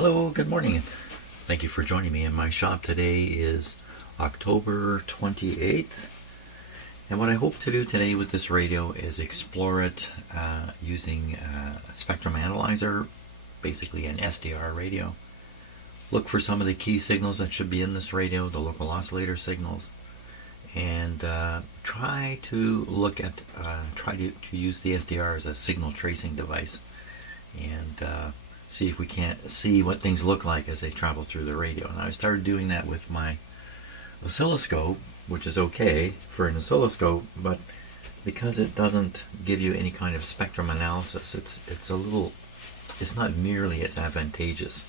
Hello, good morning. Thank you for joining me in my shop. Today is October 28th. And what I hope to do today with this radio is explore it using a spectrum analyzer, basically an SDR radio. Look for some of the key signals that should be in this radio, the local oscillator signals, and try to use the SDR as a signal tracing device, and see if we can't see what things look like as they travel through the radio. And I started doing that with my oscilloscope, which is okay for an oscilloscope, but because it doesn't give you any kind of spectrum analysis, it's not nearly as advantageous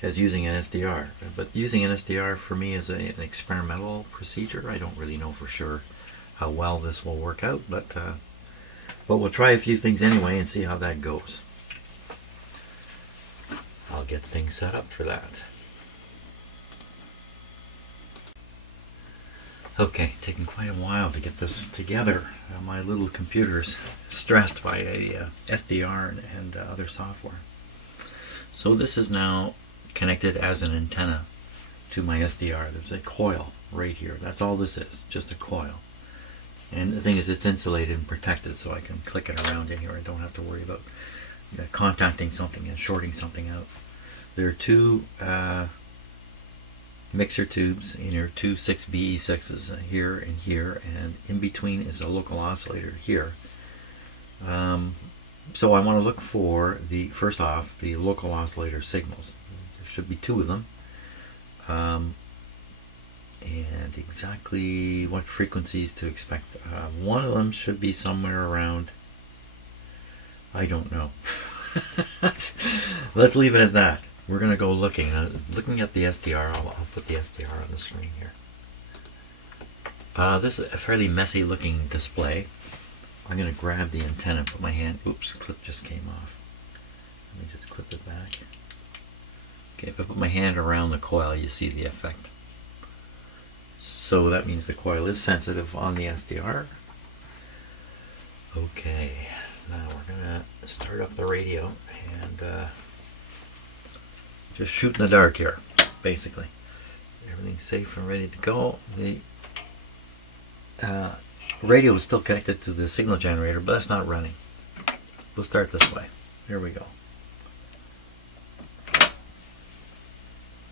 as using an SDR. But using an SDR for me is an experimental procedure. I don't really know for sure how well this will work out, but we'll try a few things anyway and see how that goes. I'll get things set up for that. Okay, taking quite a while to get this together. My little computer's stressed by a SDR and other software. So this is now connected as an antenna to my SDR. There's a coil right here. That's all this is, just a coil. And the thing is, it's insulated and protected, so I can click it around in here. I don't have to worry about contacting something and shorting something out. There are two mixer tubes in here, two 6BE6s here and here, and in between is a local oscillator here. So I want to look for first off, the local oscillator signals. There should be two of them. And exactly what frequencies to expect. One of them should be somewhere around, I don't know. Let's leave it at that. We're going to go looking at the SDR. I'll put the SDR on the screen here. This is a fairly messy looking display. I'm going to grab the antenna, put my hand, oops, clip just came off. Let me just clip it back. Okay, if I put my hand around the coil, you see the effect. So that means the coil is sensitive on the SDR. Okay, now we're going to start up the radio and just shoot in the dark here, basically. Everything's safe and ready to go. The radio is still connected to the signal generator, but that's not running. We'll start this way. Here we go.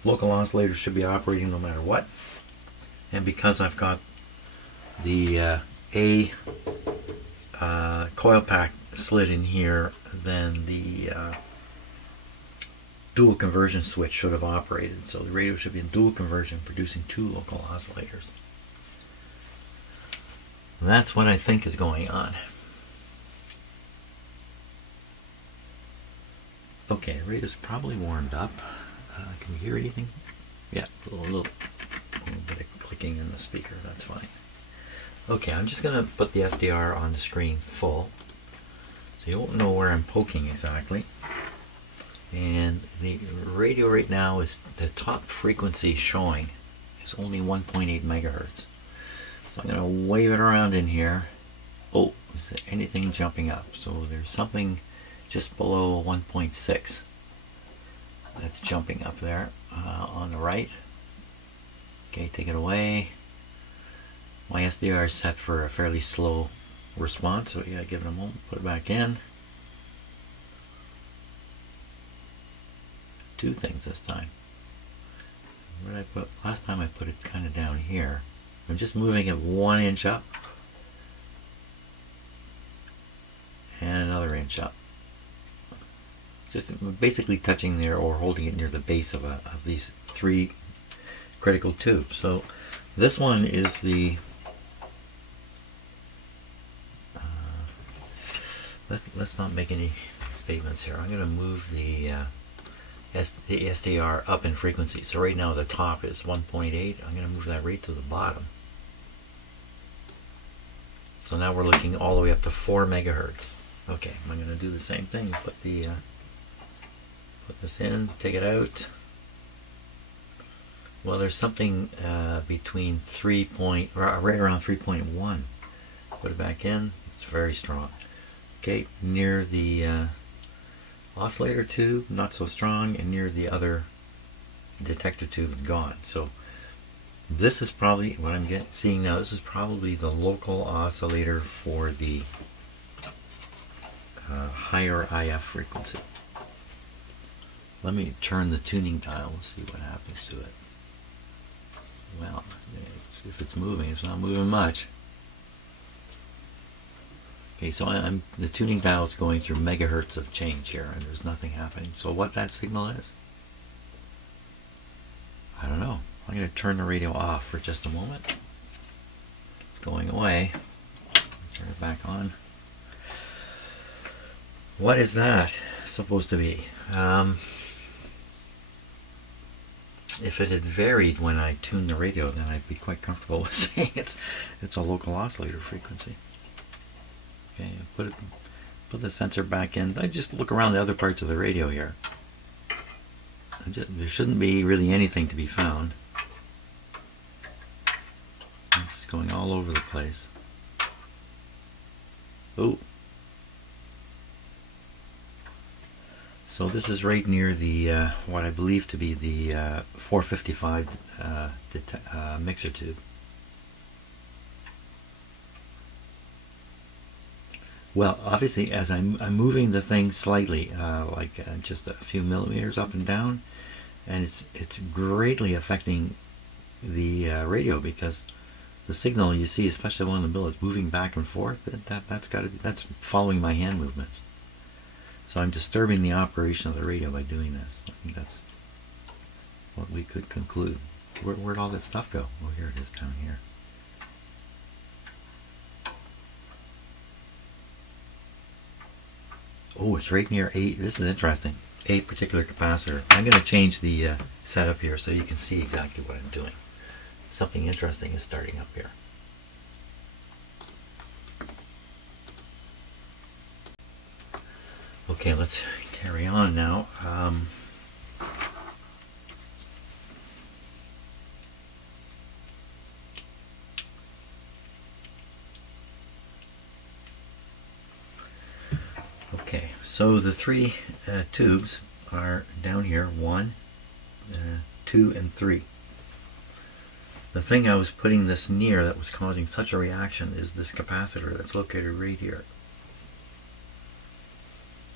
Local oscillator should be operating no matter what. And because I've got the coil pack slid in here, then the dual conversion switch should have operated. So the radio should be in dual conversion, producing two local oscillators. And that's what I think is going on. Okay, the radio's probably warmed up. Can we hear anything? Yeah, a little bit of clicking in the speaker, that's fine. Okay, I'm just going to put the SDR on the screen full, so you won't know where I'm poking exactly. And the radio right now is, the top frequency showing is only 1.8 megahertz. So I'm going to wave it around in here. Oh, is there anything jumping up? So there's something just below 1.6 that's jumping up there on the right. Okay, take it away. My SDR is set for a fairly slow response, so you gotta give it a moment, put it back in. Two things this time. Where did I put? Last time I put it kind of down here. I'm just moving it 1 inch up and another inch up. Just basically touching there or holding it near the base of these three critical tubes. So this one is the let's not make any statements here. I'm going to move the SDR up in frequency. So right now the top is 1.8. I'm going to move that right to the bottom. So now we're looking all the way up to 4 megahertz. Okay, I'm going to do the same thing. Put this in, take it out. Well, there's something between right around 3.1. Put it back in. It's very strong. Okay, near the oscillator tube, not so strong, and near the other detector tube, gone. So this is probably what I'm seeing now. This is probably the local oscillator for the higher IF frequency. Let me turn the tuning dial and see what happens to it. Well, if it's moving, it's not moving much. Okay, so the tuning dial is going through megahertz of change here, and there's nothing happening. So what that signal is, I don't know. I'm going to turn the radio off for just a moment. It's going away. Turn it back on. What is that supposed to be? If it had varied when I tuned the radio, then I'd be quite comfortable with saying it's a local oscillator frequency. Okay, put the sensor back in. I just look around the other parts of the radio here. There shouldn't be really anything to be found. It's going all over the place. Oh. So this is right near the what I believe to be the 455 mixer tube. Well, obviously, as I'm moving the thing slightly, just a few millimeters up and down, and it's greatly affecting the radio, because the signal you see, especially one in the middle, is moving back and forth. That's following my hand movements. So I'm disturbing the operation of the radio by doing this. I think that's what we could conclude. Where'd all that stuff go? Oh, here it is down here. Oh, it's right near 8. This is interesting. 8 particular capacitor. I'm going to change the setup here so you can see exactly what I'm doing. Something interesting is starting up here. Okay, let's carry on now. Okay, so the three tubes are down here, 1, 2, and 3. The thing I was putting this near that was causing such a reaction is this capacitor that's located right here.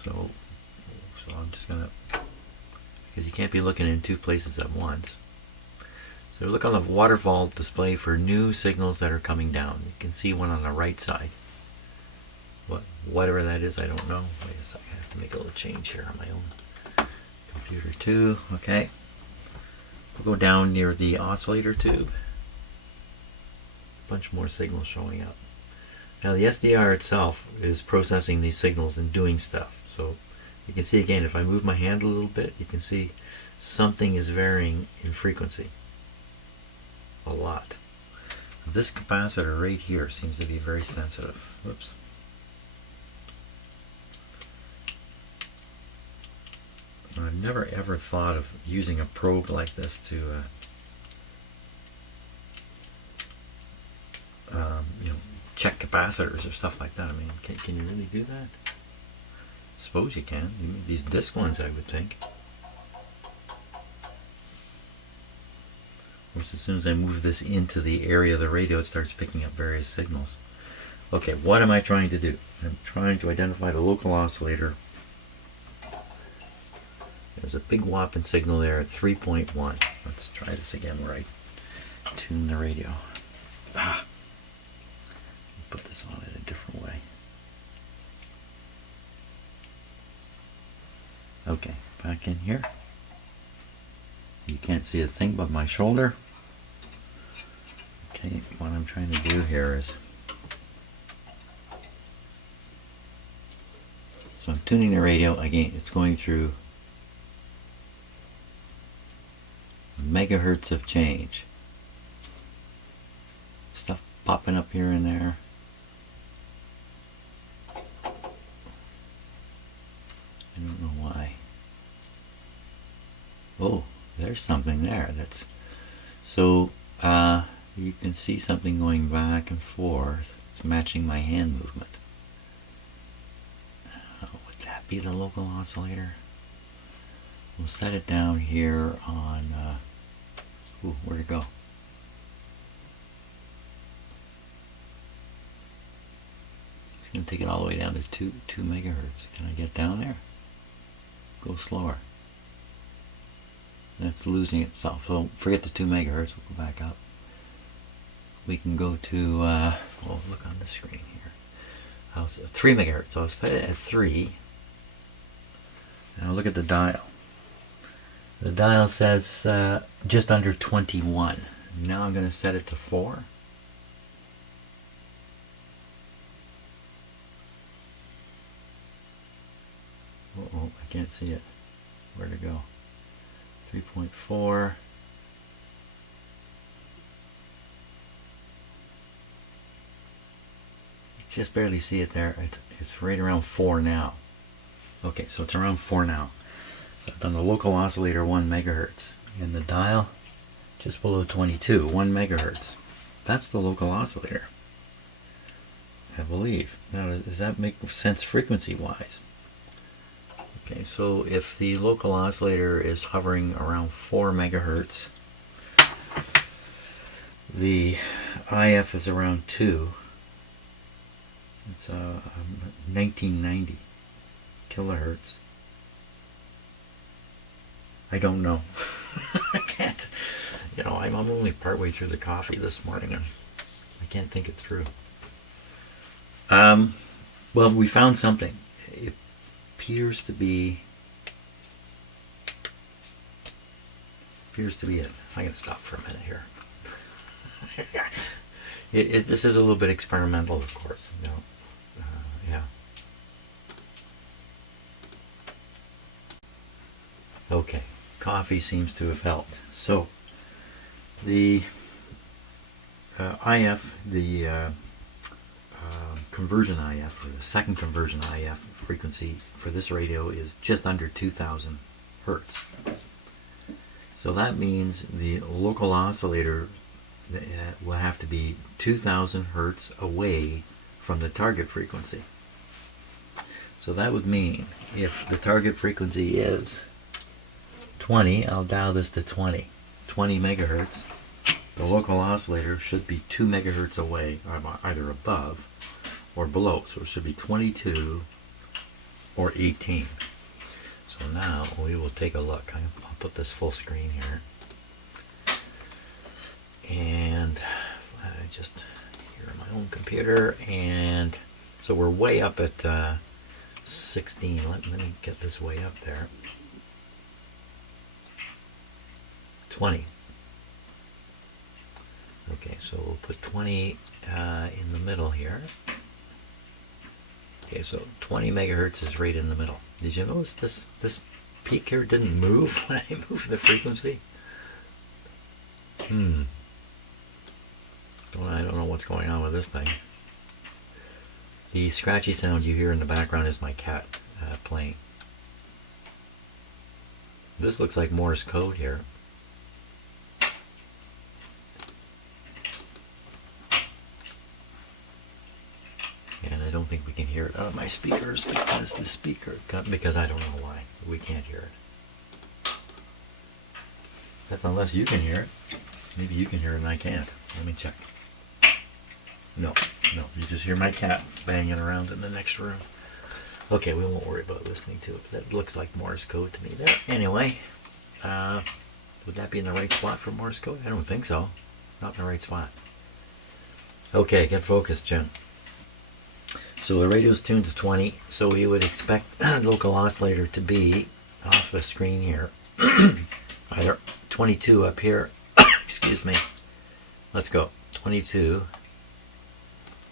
So I'm just going to, because you can't be looking in two places at once. So look on the waterfall display for new signals that are coming down. You can see one on the right side. Whatever that is, I don't know. Wait a second, I have to make a little change here on my own computer too. Okay. We'll go down near the oscillator tube. A bunch more signals showing up. Now the SDR itself is processing these signals and doing stuff. So you can see again, if I move my hand a little bit, you can see something is varying in frequency. A lot. This capacitor right here seems to be very sensitive. Whoops. I've never ever thought of using a probe like this to check capacitors or stuff like that. I mean, can you really do that? I suppose you can. You need these disc ones, I would think. Of course, as soon as I move this into the area of the radio, it starts picking up various signals. Okay, what am I trying to do? I'm trying to identify the local oscillator. There's a big whopping signal there at 3.1. Let's try this again where I tune the radio. Put this on in a different way. Okay, back in here. You can't see a thing but my shoulder. Okay, what I'm trying to do here is, so I'm tuning the radio. Again, it's going through megahertz of change. Stuff popping up here and there. I don't know why. Oh, there's something there. That's so you can see something going back and forth. It's matching my hand movement. What would that be the local oscillator. We'll set it down here on, where'd it go? It's going to take it all the way down to 2 megahertz. Can I get down there? Go slower. That's losing itself. So forget the 2 megahertz. We'll go back up. We can go to, well, look on the screen here. 3 megahertz. So I'll set it at 3. Now look at the dial. The dial says just under 21. Now I'm going to set it to 4. Uh-oh, I can't see it. Where'd it go? 3.4. Just barely see it there. It's right around 4 now. Okay, so it's around 4 now. So I've done the local oscillator 1 megahertz. And the dial just below 22, 1 megahertz. That's the local oscillator, I believe. Now, does that make sense frequency-wise? Okay, so if the local oscillator is hovering around 4 megahertz, the IF is around 2. It's 1990 kilohertz. I don't know. I can't. You know, I'm only partway through the coffee this morning and I can't think it through. Well, we found something. It appears to be it. I'm going to stop for a minute here. This is a little bit experimental, of course. You know, yeah. Okay, coffee seems to have helped. So the IF, the conversion IF, or the second conversion IF frequency for this radio is just under 2,000 hertz. So that means the local oscillator will have to be 2,000 hertz away from the target frequency. So that would mean if the target frequency is 20, I'll dial this to 20 megahertz. The local oscillator should be 2 megahertz away, either above or below. So it should be 22 or 18. So now we will take a look. I'll put this full screen here. And I just here on my own computer. And so we're way up at 16. Let me get this way up there. 20. Okay, so we'll put 20 in the middle here. Okay, so 20 megahertz is right in the middle. Did you notice this peak here didn't move when I moved the frequency? I don't know what's going on with this thing. The scratchy sound you hear in the background is my cat playing. This looks like Morse code here. And I don't think we can hear it out of my speakers because I don't know why we can't hear it. That's unless you can hear it. Maybe you can hear it and I can't. Let me check. No, you just hear my cat banging around in the next room. Okay, we won't worry about listening to it, but that looks like Morse code to me there. Anyway, would that be in the right spot for Morse code? I don't think so. Not in the right spot. Okay, get focused, Jim. So the radio's tuned to 20, so we would expect local oscillator to be off the screen here. Either 22 up here, excuse me. Let's go, 22.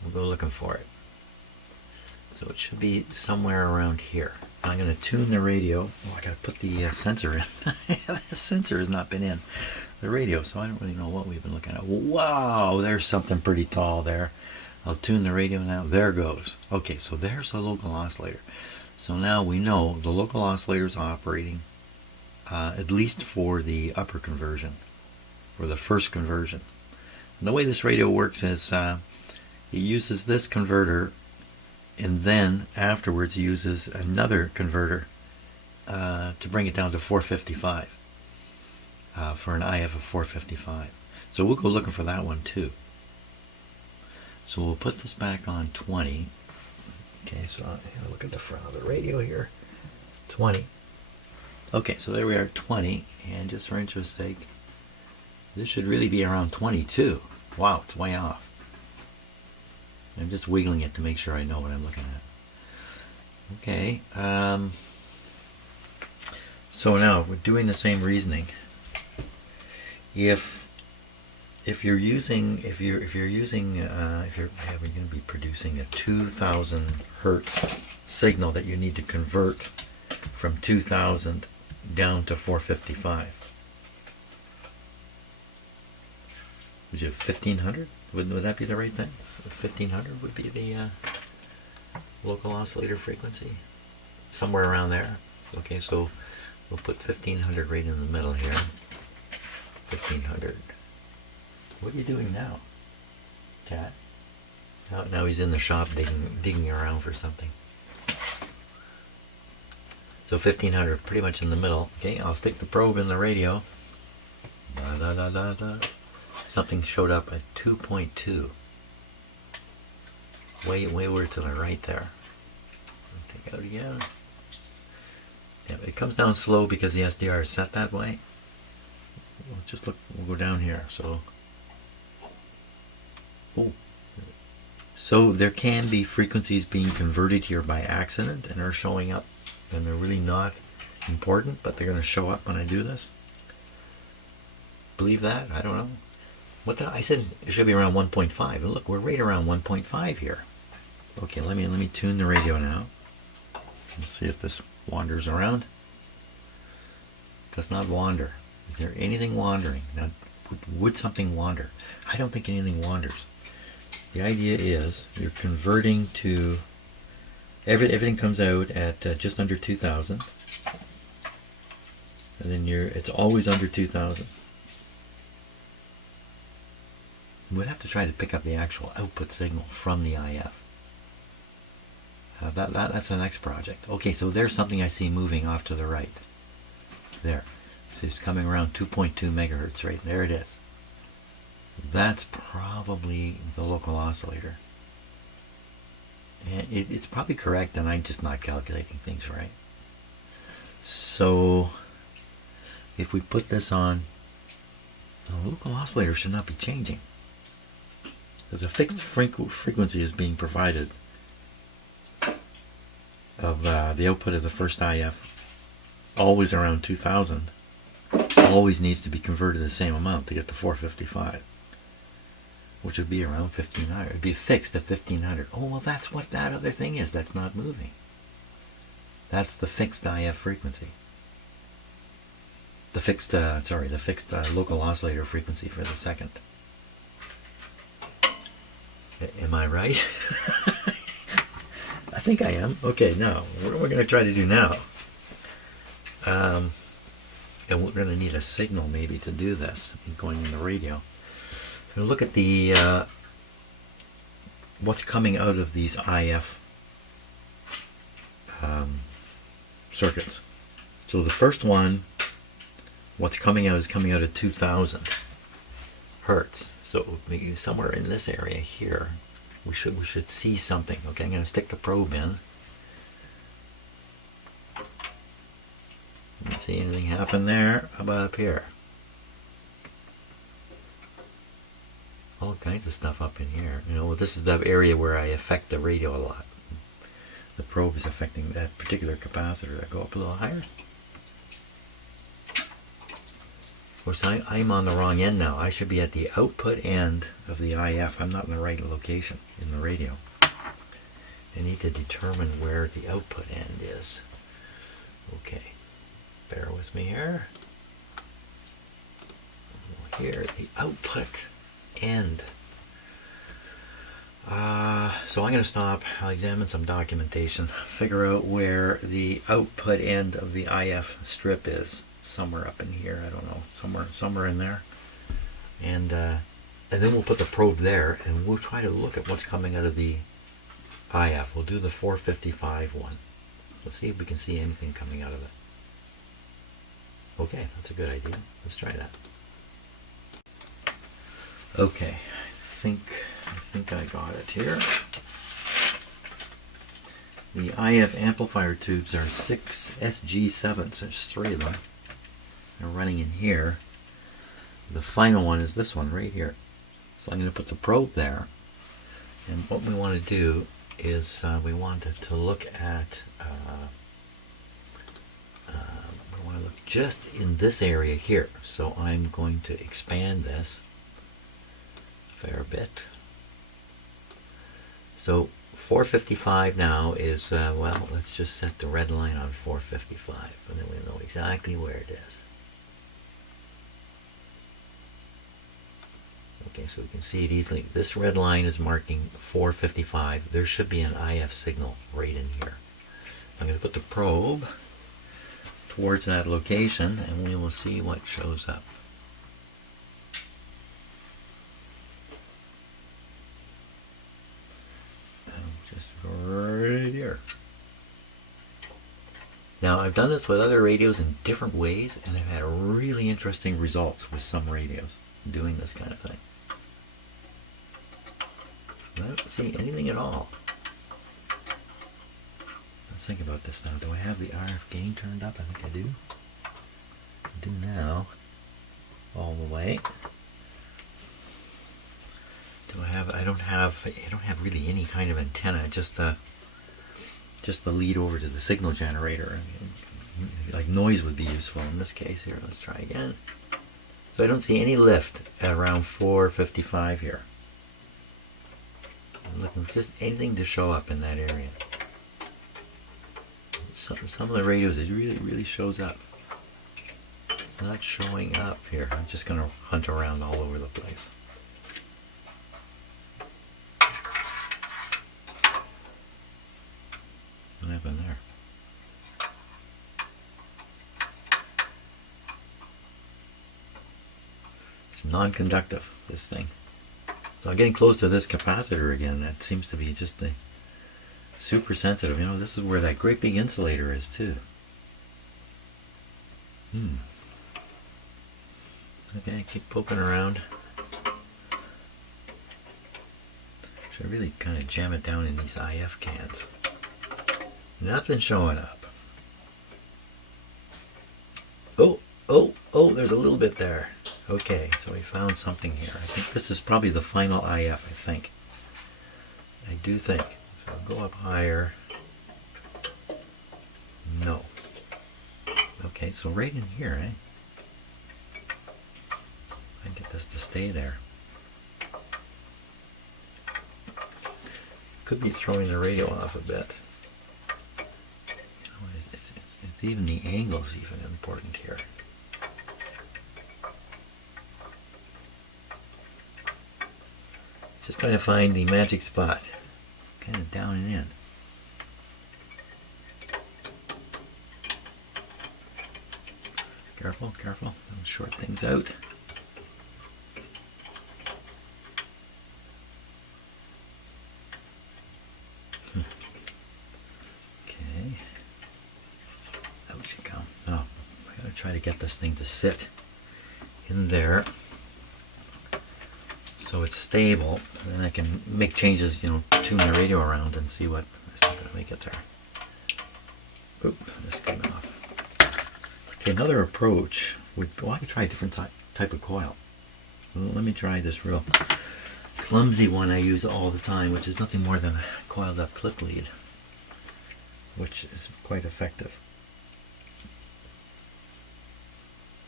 We'll go looking for it. So it should be somewhere around here. I'm going to tune the radio. Oh, I got to put the sensor in. The sensor has not been in the radio, so I don't really know what we've been looking at. Wow, there's something pretty tall there. I'll tune the radio now. There goes. Okay, so there's the local oscillator. So now we know the local oscillator is operating at least for the upper conversion, for the first conversion. And the way this radio works is it uses this converter and then afterwards uses another converter to bring it down to 455 for an IF of 455. So we'll go looking for that one too. So we'll put this back on 20. Okay, so look at the front of the radio here. 20. Okay, so there we are, 20. And just for interest's sake, this should really be around 22. Wow, it's way off. I'm just wiggling it to make sure I know what I'm looking at. Okay, so now we're doing the same reasoning. If you're going to be producing a 2000 hertz signal that you need to convert from 2000 down to 455. Would you have 1500? Would that be the right thing? 1500 would be the local oscillator frequency, somewhere around there. Okay, so we'll put 1500 right in the middle here. 1500. What are you doing now, Cat? Now he's in the shop digging around for something. So 1500, pretty much in the middle. Okay, I'll stick the probe in the radio. Da, da, da, da, da. Something showed up at 2.2. Way over to the right there. Take it out again. Yeah, it comes down slow because the SDR is set that way. We'll just look. We'll go down here. So there can be frequencies being converted here by accident and are showing up, and they're really not important, but they're going to show up when I do this. Believe that? I don't know. I said it should be around 1.5, and look, we're right around 1.5 here. Okay, let me tune the radio now. Let's see if this wanders around. It does not wander. Is there anything wandering? Now, would something wander? I don't think anything wanders. The idea is you're converting to everything comes out at just under 2000, and then it's always under 2000. We'd have to try to pick up the actual output signal from the IF. That's the next project. Okay, so there's something I see moving off to the right. There. So it's coming around 2.2 megahertz, right? There it is. That's probably the local oscillator. And it's probably correct, and I'm just not calculating things right. So if we put this on, the local oscillator should not be changing. There's a fixed frequency is being provided of the output of the first IF, always around 2000. Always needs to be converted the same amount to get to 455, which would be around 1500. It would be fixed at 1500. Oh, well, that's what that other thing is that's not moving. That's the fixed IF frequency. The fixed local oscillator frequency for the second. Am I right? I think I am. Okay, now, what we're going to try to do now, and we're going to need a signal maybe to do this, going in the radio. We'll look at the what's coming out of these IF circuits. So the first one, what's coming out is coming out at 2000 hertz. So maybe somewhere in this area here, we should see something. Okay, I'm going to stick the probe in. Let's see anything happen there. How about up here? All kinds of stuff up in here. You know, this is the area where I affect the radio a lot. The probe is affecting that particular capacitor. I go up a little higher. Of course, I'm on the wrong end now. I should be at the output end of the IF. I'm not in the right location in the radio. I need to determine where the output end is. Okay, bear with me here. Here, the output end. So I'm going to stop. I'll examine some documentation, figure out where the output end of the IF strip is. Somewhere up in here, I don't know, somewhere in there, and then we'll put the probe there, and we'll try to look at what's coming out of the IF. We'll do the 455 one. Let's see if we can see anything coming out of it. Okay, that's a good idea. Let's try that. Okay, I think I got it here. The IF amplifier tubes are 6 SG7s. There's 3 of them. They're running in here. The final one is this one right here. So I'm going to put the probe there. And what we want to do is we want to look at we want to look just in this area here. So I'm going to expand this a fair bit. So 455 now is, well, let's just set the red line on 455, and then we know exactly where it is. Okay, so we can see it easily. This red line is marking 455. There should be an IF signal right in here. I'm going to put the probe towards that location, and we will see what shows up. Just right here. Now, I've done this with other radios in different ways, and I've had really interesting results with some radios doing this kind of thing. I don't see anything at all. Let's think about this now. Do I have the RF gain turned up? I think I do. I do now. All the way. Do I have? I don't have really any kind of antenna. Just the lead over to the signal generator. Like noise would be useful in this case. Here, let's try again. So I don't see any lift at around 455 here. I'm looking for just anything to show up in that area. Some of the radios, it really shows up. It's not showing up here. I'm just going to hunt around all over the place. What happened there? It's non-conductive, this thing. So I'm getting close to this capacitor again. That seems to be just the super sensitive. You know, this is where that great big insulator is too. Okay, keep poking around. Should really kind of jam it down in these IF cans. Nothing showing up. Oh, there's a little bit there. Okay, so we found something here. I think this is probably the final IF, I think. I do think. So I'll go up higher. No. Okay, so right in here, eh? I get this to stay there. Could be throwing the radio off a bit. It's even the angle's even important here. Just trying to find the magic spot. Kind of down and in. Careful, careful. Don't short things out. Okay. Out you go. Now, I gotta try to get this thing to sit in there so it's stable, and then I can make changes, you know, tune the radio around and see what I think I'll make it there. Oop, this came off. Okay, another approach would, well, I could try a different type of coil. Let me try this real clumsy one I use all the time, which is nothing more than a coiled up clip lead, which is quite effective.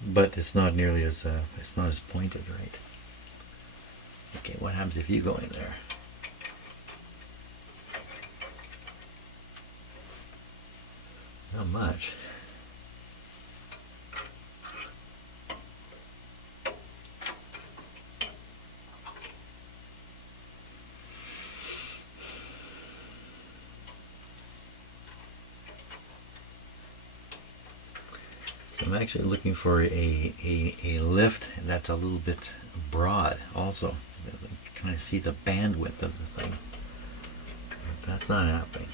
But it's not nearly as, it's not as pointed, right? Okay, what happens if you go in there? Not much. I'm actually looking for a lift that's a little bit broad also. Kind of see the bandwidth of the thing. That's not happening.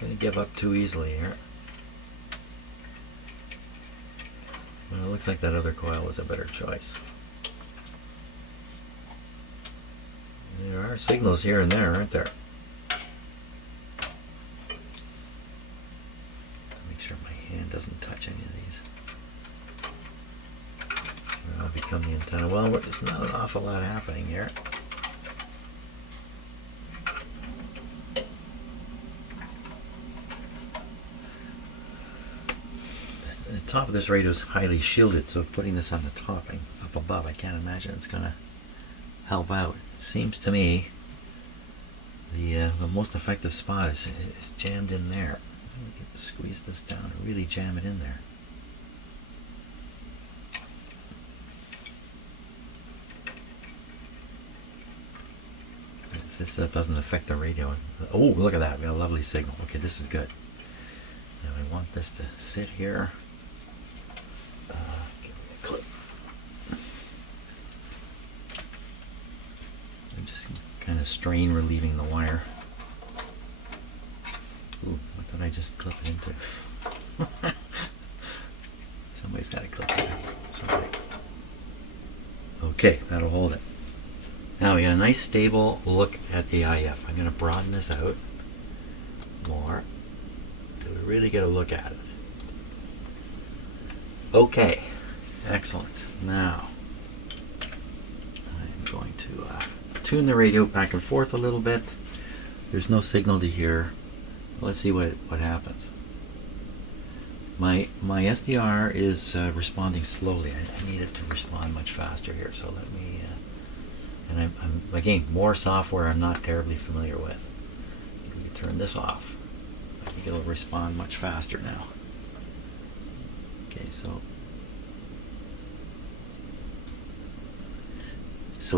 Gonna give up too easily here. Well, it looks like that other coil was a better choice. There are signals here and there, aren't there? Make sure my hand doesn't touch any of these. I'll become the antenna. Well, there's not an awful lot happening here. The top of this radio is highly shielded, so putting this on the topping up above, I can't imagine it's going to help out. It seems to me the most effective spot is jammed in there. Squeeze this down and really jam it in there. This doesn't affect the radio. Oh, look at that. We got a lovely signal. Okay, this is good. Now I want this to sit here. Give me a clip. I'm just kind of strain relieving the wire. Ooh, what did I just clip it into? Somebody's got to clip it. Sorry. Okay, that'll hold it. Now we got a nice stable look at the IF. I'm going to broaden this out more to really get a look at it. Okay, excellent. Now I'm going to tune the radio back and forth a little bit. There's no signal to hear. Let's see what happens. My SDR is responding slowly. I need it to respond much faster here. So let me. And I'm again, more software I'm not terribly familiar with. We can turn this off. I think it'll respond much faster now. Okay, so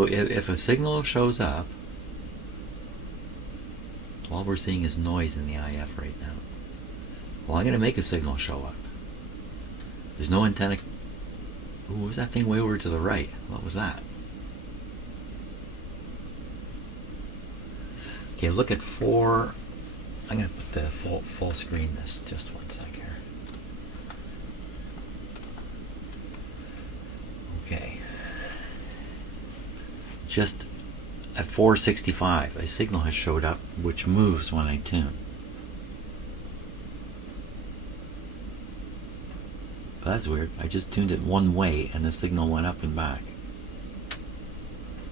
if a signal shows up, all we're seeing is noise in the IF right now. Well, I'm going to make a signal show up. There's no antenna. Ooh, what was that thing way over to the right? What was that? Okay, look at 4. I'm going to put the full screen this. Just one sec here. Okay. Just at 465, a signal has showed up which moves when I tune. That's weird. I just tuned it one way and the signal went up and back.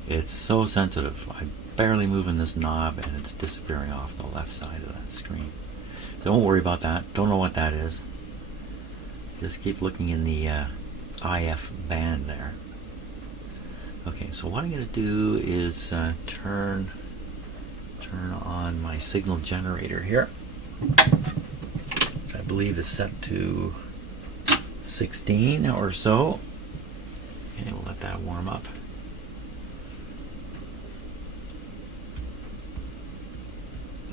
It's so sensitive. I'm barely moving this knob and it's disappearing off the left side of the screen. So don't worry about that. Don't know what that is. Just keep looking in the IF band there. Okay, so what I'm going to do is turn on my signal generator here, which I believe is set to 16 or so. Okay, we'll let that warm up.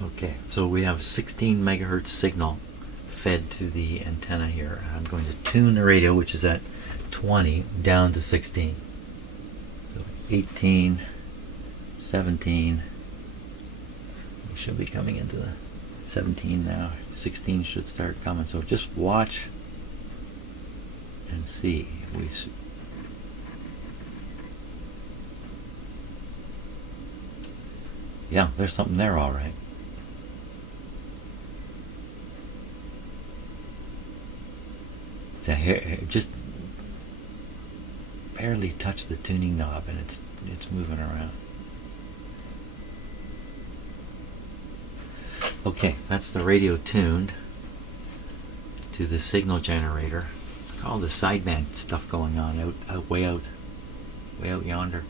Okay, so we have 16 megahertz signal fed to the antenna here. I'm going to tune the radio, which is at 20, down to 16. So 18, 17. We should be coming into the 17 now. 16 should start coming. So just watch and see if we. Yeah, there's something there, all right. Just barely touch the tuning knob and it's moving around. Okay, that's the radio tuned to the signal generator. All the sideband stuff going on way out yonder.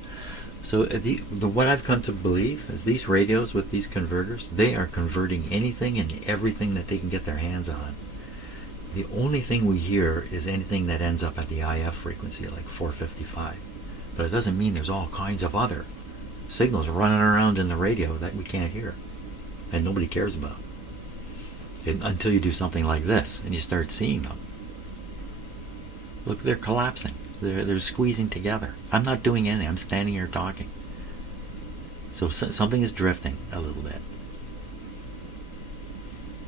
So what I've come to believe is these radios with these converters, they are converting anything and everything that they can get their hands on. The only thing we hear is anything that ends up at the IF frequency, like 455. But it doesn't mean there's all kinds of other signals running around in the radio that we can't hear and nobody cares about until you do something like this and you start seeing them. Look, they're collapsing. They're squeezing together. I'm not doing anything. I'm standing here talking. So something is drifting a little bit.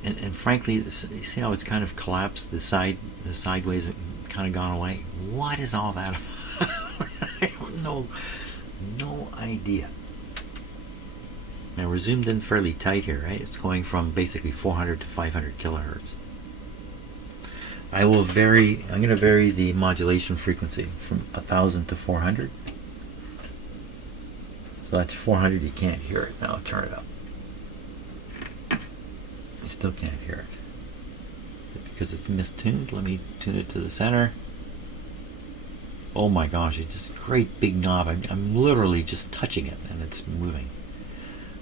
And frankly, you see how it's kind of collapsed, the sideways kind of gone away? What is all that about? I don't know. No idea. Now we're zoomed in fairly tight here, right? It's going from basically 400 to 500 kilohertz. I'm going to vary the modulation frequency from 1000 to 400. So that's 400, you can't hear it. Now turn it up. You still can't hear it. Because it's mistuned, let me tune it to the center. Oh my gosh, it's just a great big knob. I'm literally just touching it and it's moving.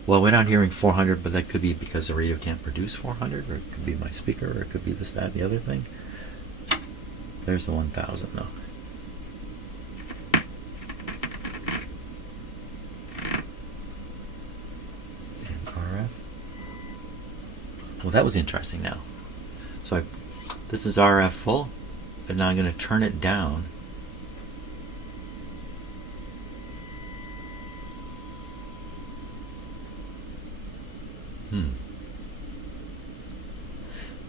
Well, we're not hearing 400, but that could be because the radio can't produce 400, or it could be my speaker, or it could be this, that, and the other thing. There's the 1000 though. And RF. Well, that was interesting now. So this is RF full, but now I'm going to turn it down.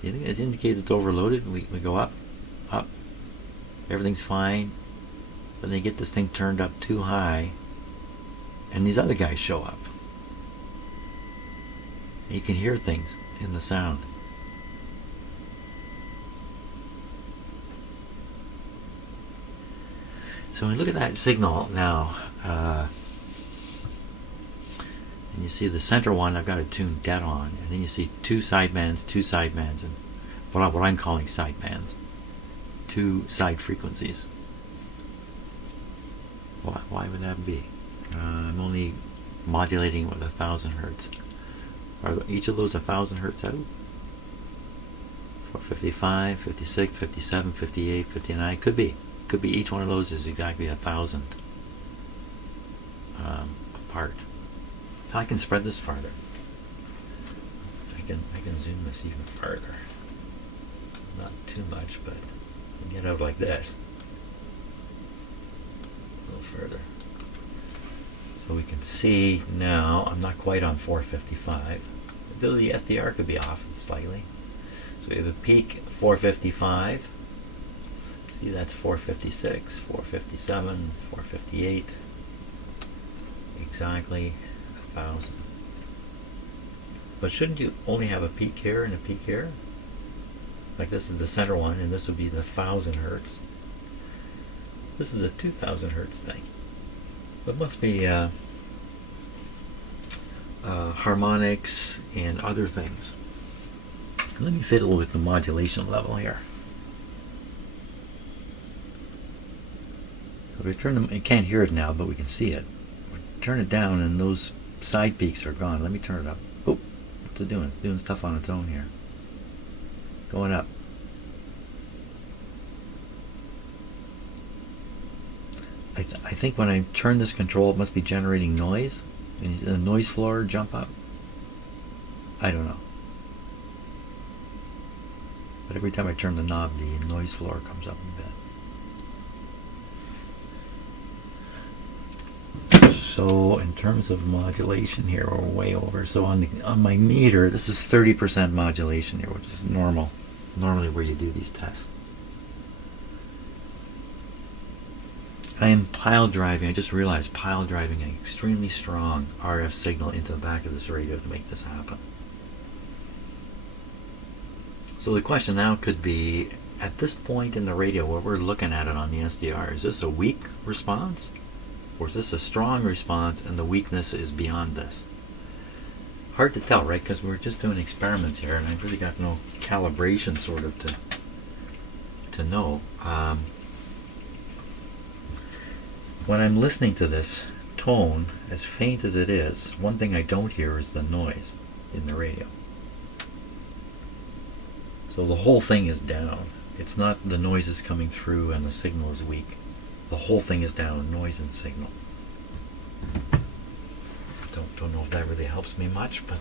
It indicates it's overloaded. We go up, up. Everything's fine. But they get this thing turned up too high, and these other guys show up. And you can hear things in the sound. So when you look at that signal now, and you see the center one, I've got it tuned dead on, and then you see two sidebands, and what I'm calling sidebands, two side frequencies. Why would that be? I'm only modulating with 1000 hertz. Are each of those 1000 hertz out? For 55, 56, 57, 58, 59, could be each one of those is exactly 1000 apart. I can spread this farther. I can zoom this even farther. Not too much, but get out like this. A little further. So we can see now, I'm not quite on 455. Though the SDR could be off slightly. So we have a peak 455. See, that's 456, 457, 458. Exactly 1000. But shouldn't you only have a peak here and a peak here? Like this is the center one, and this would be the 1000 hertz. This is a 2000 hertz thing. It must be harmonics and other things. Let me fiddle with the modulation level here. So we turn them. You can't hear it now, but we can see it. We turn it down, and those side peaks are gone. Let me turn it up. Oh, what's it doing? It's doing stuff on its own here. Going up. I think when I turn this control, it must be generating noise. And the noise floor jump up. I don't know. But every time I turn the knob, the noise floor comes up a bit. So in terms of modulation here, we're way over. So on my meter, this is 30% modulation here, which is normal. Normally where you do these tests. I am pile driving. I just realized pile driving an extremely strong RF signal into the back of this radio to make this happen. So the question now could be, at this point in the radio where we're looking at it on the SDR, is this a weak response? Or is this a strong response and the weakness is beyond this? Hard to tell, right? Because we're just doing experiments here and I've really got no calibration sort of to know. When I'm listening to this tone, as faint as it is, one thing I don't hear is the noise in the radio. So the whole thing is down. It's not the noise is coming through and the signal is weak. The whole thing is down, noise and signal. Don't know if that really helps me much, but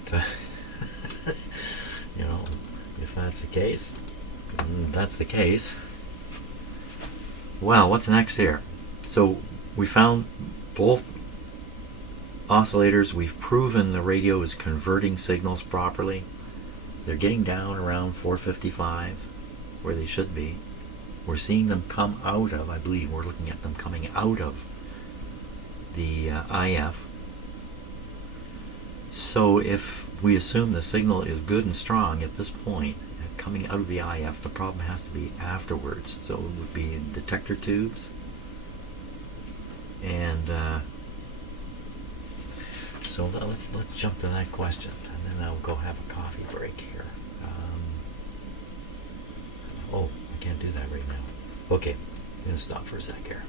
you know, if that's the case, that's the case. Well, what's next here? So we found both oscillators, we've proven the radio is converting signals properly. They're getting down around 455, where they should be. We're seeing them come out of, I believe we're looking at them coming out of the IF. So if we assume the signal is good and strong at this point, coming out of the IF, the problem has to be afterwards. So it would be detector tubes. And so let's jump to that question, and then I'll go have a coffee break here. Oh, I can't do that right now. Okay, I'm going to stop for a sec here.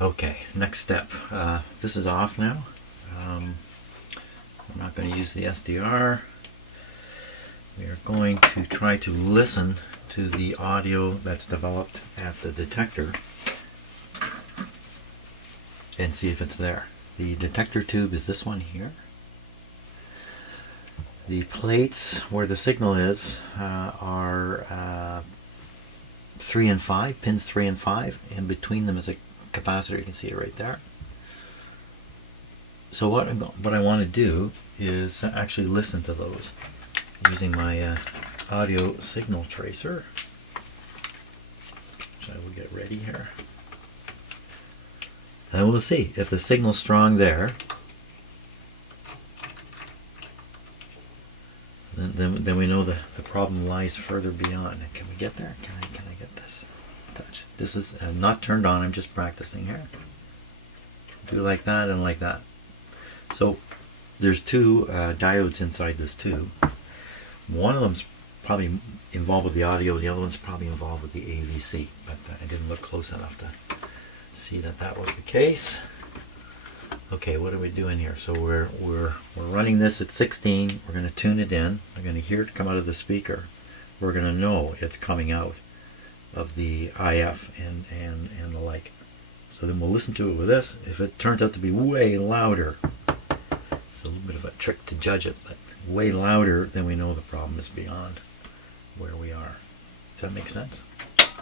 Okay, next step. This is off now. I'm not going to use the SDR. We are going to try to listen to the audio that's developed at the detector and see if it's there. The detector tube is this one here. The plates where the signal is are 3 and 5, pins 3 and 5. In between them is a capacitor. You can see it right there. So what I want to do is actually listen to those using my audio signal tracer, which I will get ready here. And we'll see if the signal's strong there. Then we know the problem lies further beyond. Can we get there? Can I get this? Touch. This is not turned on. I'm just practicing here. Do like that and like that. So there's two diodes inside this tube. One of them's probably involved with the audio. The other one's probably involved with the AVC. But I didn't look close enough to see that was the case. Okay, what are we doing here? So we're running this at 16. We're going to tune it in. We're going to hear it come out of the speaker. We're going to know it's coming out of the IF and the like. So then we'll listen to it with this. If it turns out to be way louder, it's a little bit of a trick to judge it, but way louder, then we know the problem is beyond where we are. Does that make sense?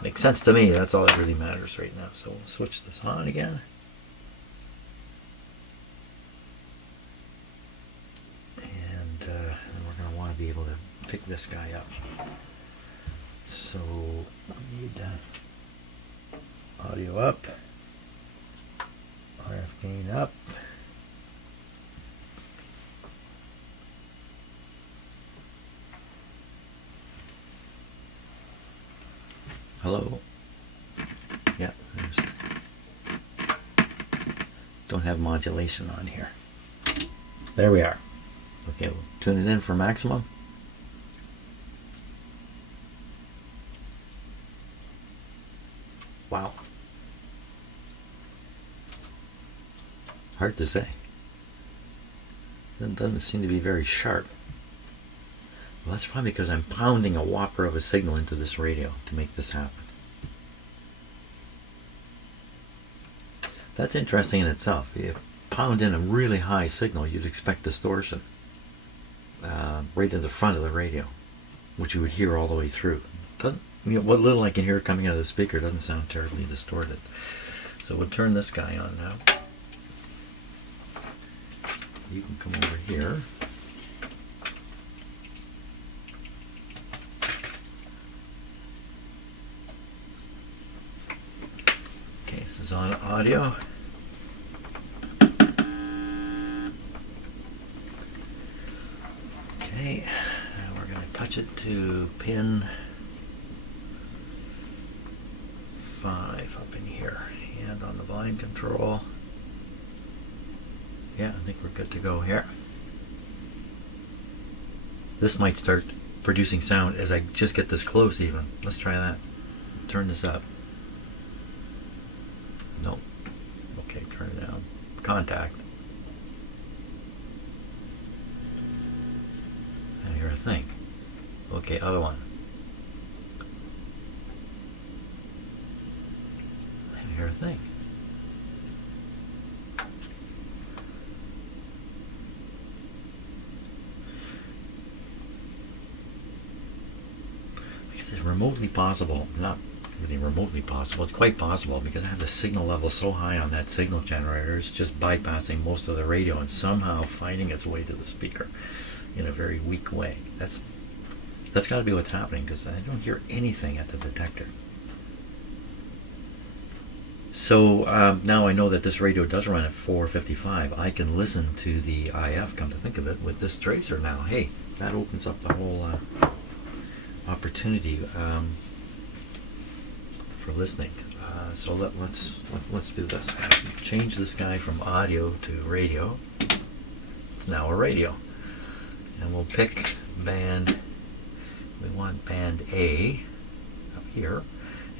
Makes sense to me. That's all that really matters right now. So we'll switch this on again. And we're going to want to be able to pick this guy up. So we need audio up, RF gain up. Hello. Yeah, don't have modulation on here. There we are. Okay, we'll tune it in for maximum. Wow. Hard to say. It doesn't seem to be very sharp. Well, that's probably because I'm pounding a whopper of a signal into this radio to make this happen. That's interesting in itself. If you pound in a really high signal, you'd expect distortion right in the front of the radio, which you would hear all the way through. What little I can hear coming out of the speaker doesn't sound terribly distorted. So we'll turn this guy on now. You can come over here. Okay, this is on audio. Okay, and we're going to touch it to pin 5 up in here. Hand on the volume control. Yeah, I think we're good to go here. This might start producing sound as I just get this close even. Let's try that. Turn this up. Nope. Okay, turn it down. Contact. I hear a thing. Okay, other one. I hear a thing. Is it remotely possible, not really remotely possible. It's quite possible because I have the signal level so high on that signal generator, it's just bypassing most of the radio and somehow finding its way to the speaker in a very weak way. That's got to be what's happening, because I don't hear anything at the detector. So now I know that this radio does run at 455. I can listen to the IF, come to think of it, with this tracer now. Hey, that opens up the whole opportunity for listening. So let's do this. Change this guy from audio to radio. It's now a radio, and we'll pick band. We want band A up here,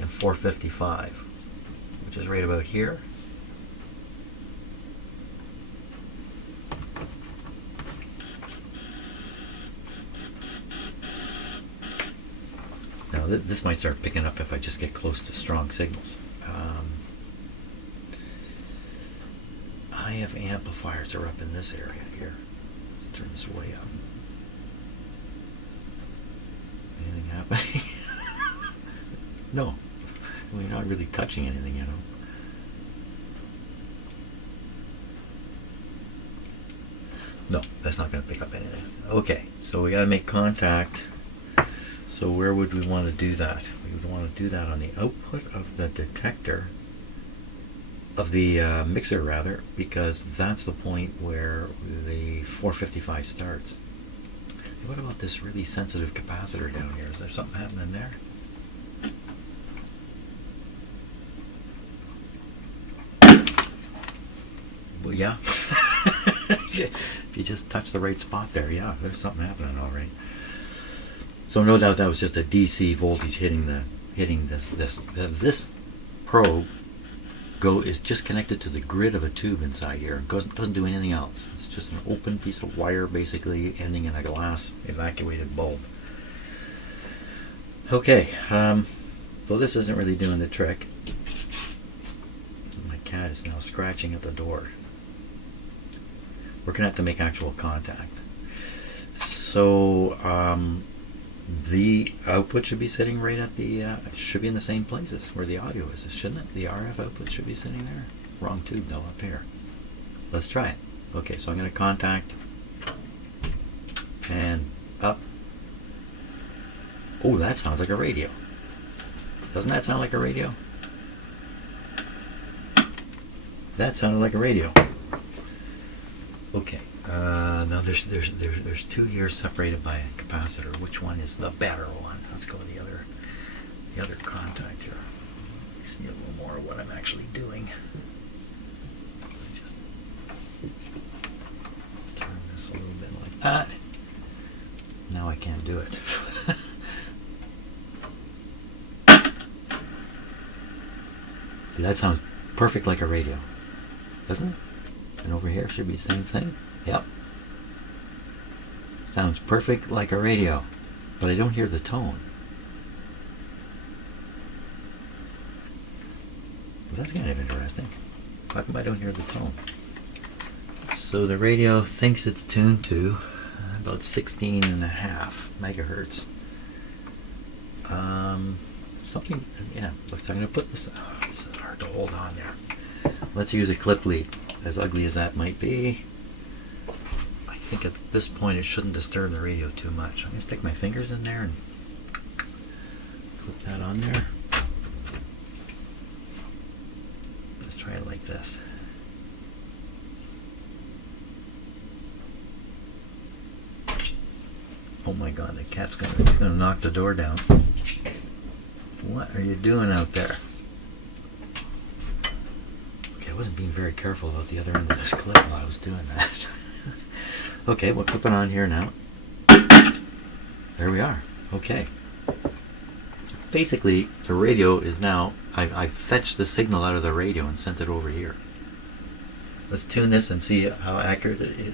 and 455, which is right about here. Now this might start picking up if I just get close to strong signals. IF amplifiers are up in this area here. Let's turn this way up. Anything happening? No. We're not really touching anything, you know. No, that's not going to pick up anything. Okay, so we got to make contact. So where would we want to do that? We would want to do that on the output of the detector, of the mixer rather, because that's the point where the 455 starts. What about this really sensitive capacitor down here? Is there something happening there? Well, yeah. If you just touch the right spot there, yeah, there's something happening all right. So no doubt that was just a DC voltage hitting this probe is just connected to the grid of a tube inside here. It doesn't do anything else. It's just an open piece of wire basically ending in a glass evacuated bulb. Okay, so this isn't really doing the trick. My cat is now scratching at the door. We're going to have to make actual contact. So the output should be sitting right at the, should be in the same places where the audio is, shouldn't it? The RF output should be sitting there. Wrong tube though, up here. Let's try it. Okay, so I'm going to contact and up. Oh, that sounds like a radio. Doesn't that sound like a radio? That sounded like a radio. Okay, now there's two here separated by a capacitor. Which one is the better one? Let's go with the other contact here. Let me see a little more of what I'm actually doing. Just turn this a little bit like that. Now I can't do it. See, that sounds perfect like a radio, doesn't it? And over here should be the same thing. Yep. Sounds perfect like a radio, but I don't hear the tone. Well, that's kind of interesting. How come I don't hear the tone? So the radio thinks it's tuned to about 16.5 megahertz. Something, yeah, looks, I'm going to put this, it's hard to hold on there. Let's use a clip lead. As ugly as that might be, I think at this point it shouldn't disturb the radio too much. I'm going to stick my fingers in there and flip that on there. Let's try it like this. Oh my god, the cat's he's gonna knock the door down. What are you doing out there? I wasn't being very careful about the other end of this clip while I was doing that. Okay, we'll clip it on here now. There we are. Okay. Basically, the radio is now, I've fetched the signal out of the radio and sent it over here. Let's tune this and see how accurate it is.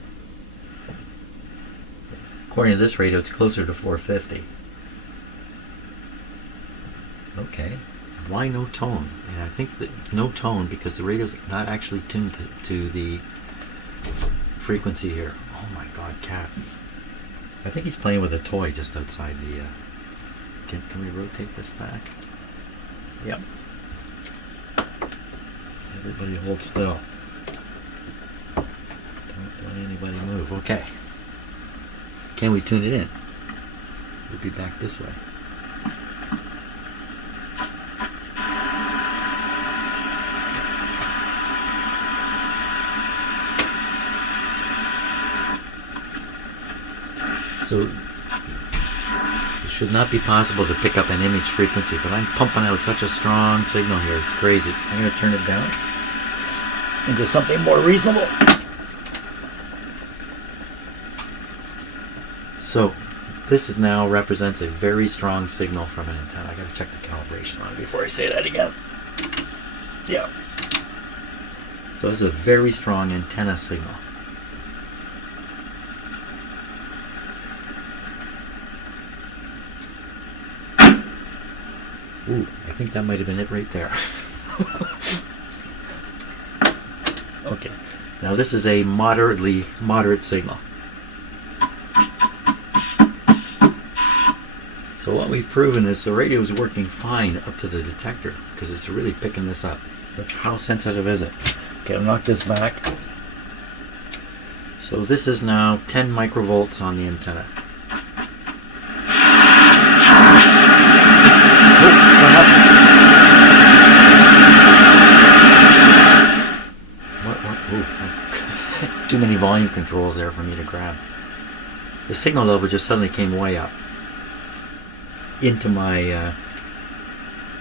According to this radio, it's closer to 450. Okay. Why no tone? And I think that no tone because the radio's not actually tuned to the frequency here. Oh my god, cat. I think he's playing with a toy just outside the... Can we rotate this back? Yep. Everybody hold still. Don't let anybody move. Okay. Can we tune it in? We'll be back this way. So it should not be possible to pick up an image frequency, but I'm pumping out such a strong signal here, it's crazy. I'm going to turn it down into something more reasonable. So this now represents a very strong signal from an antenna. I got to check the calibration on it before I say that again. Yeah. So this is a very strong antenna signal. Ooh, I think that might have been it right there. Okay, now this is a moderate signal. So what we've proven is the radio is working fine up to the detector because it's really picking this up. That's how sensitive is it? Okay, I'll knock this back. So this is now 10 microvolts on the antenna. Too many volume controls there for me to grab. The signal level just suddenly came way up into my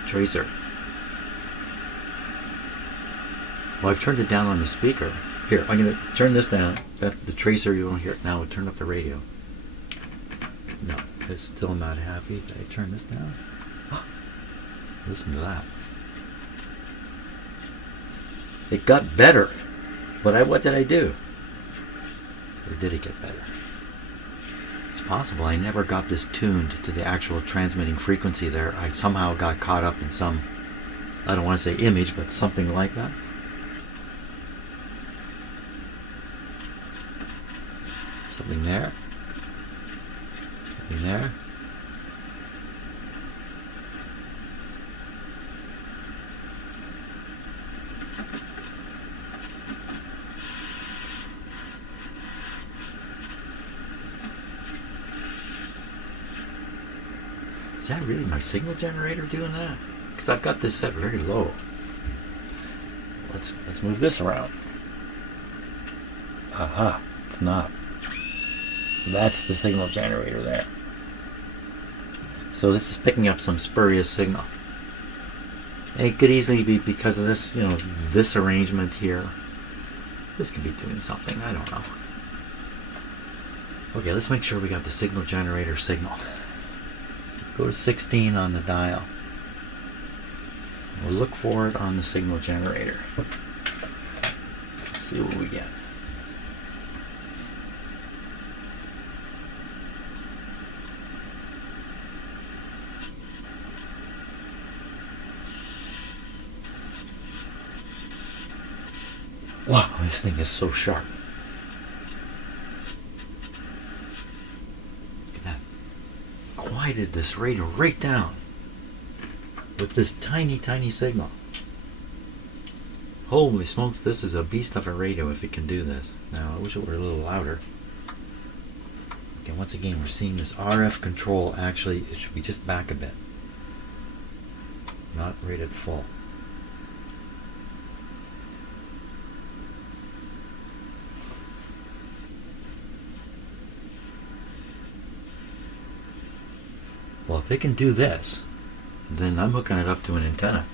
tracer. Well, I've turned it down on the speaker. Here, I'm going to turn this down. That the tracer, you won't hear it now. We'll turn up the radio. No, it's still not happy. Did I turn this down? Listen to that. It got better. But what did I do? Or did it get better? It's possible I never got this tuned to the actual transmitting frequency there. I somehow got caught up in some, I don't want to say image, but something like that. Something there. Something there. Is that really my signal generator doing that? Because I've got this set very low. Let's move this around. Aha, it's not. That's the signal generator there. So this is picking up some spurious signal. It could easily be because of this, this arrangement here. This could be doing something, I don't know. Okay, let's make sure we got the signal generator signal. Go to 16 on the dial. We'll look for it on the signal generator. Let's see what we get. Wow, this thing is so sharp. Quieted this radio right down with this tiny signal. Holy smokes, this is a beast of a radio if it can do this. Now I wish it were a little louder. Okay, once again we're seeing this RF control. Actually it should be just back a bit, not right at full. Well, if it can do this, then I'm hooking it up to an antenna.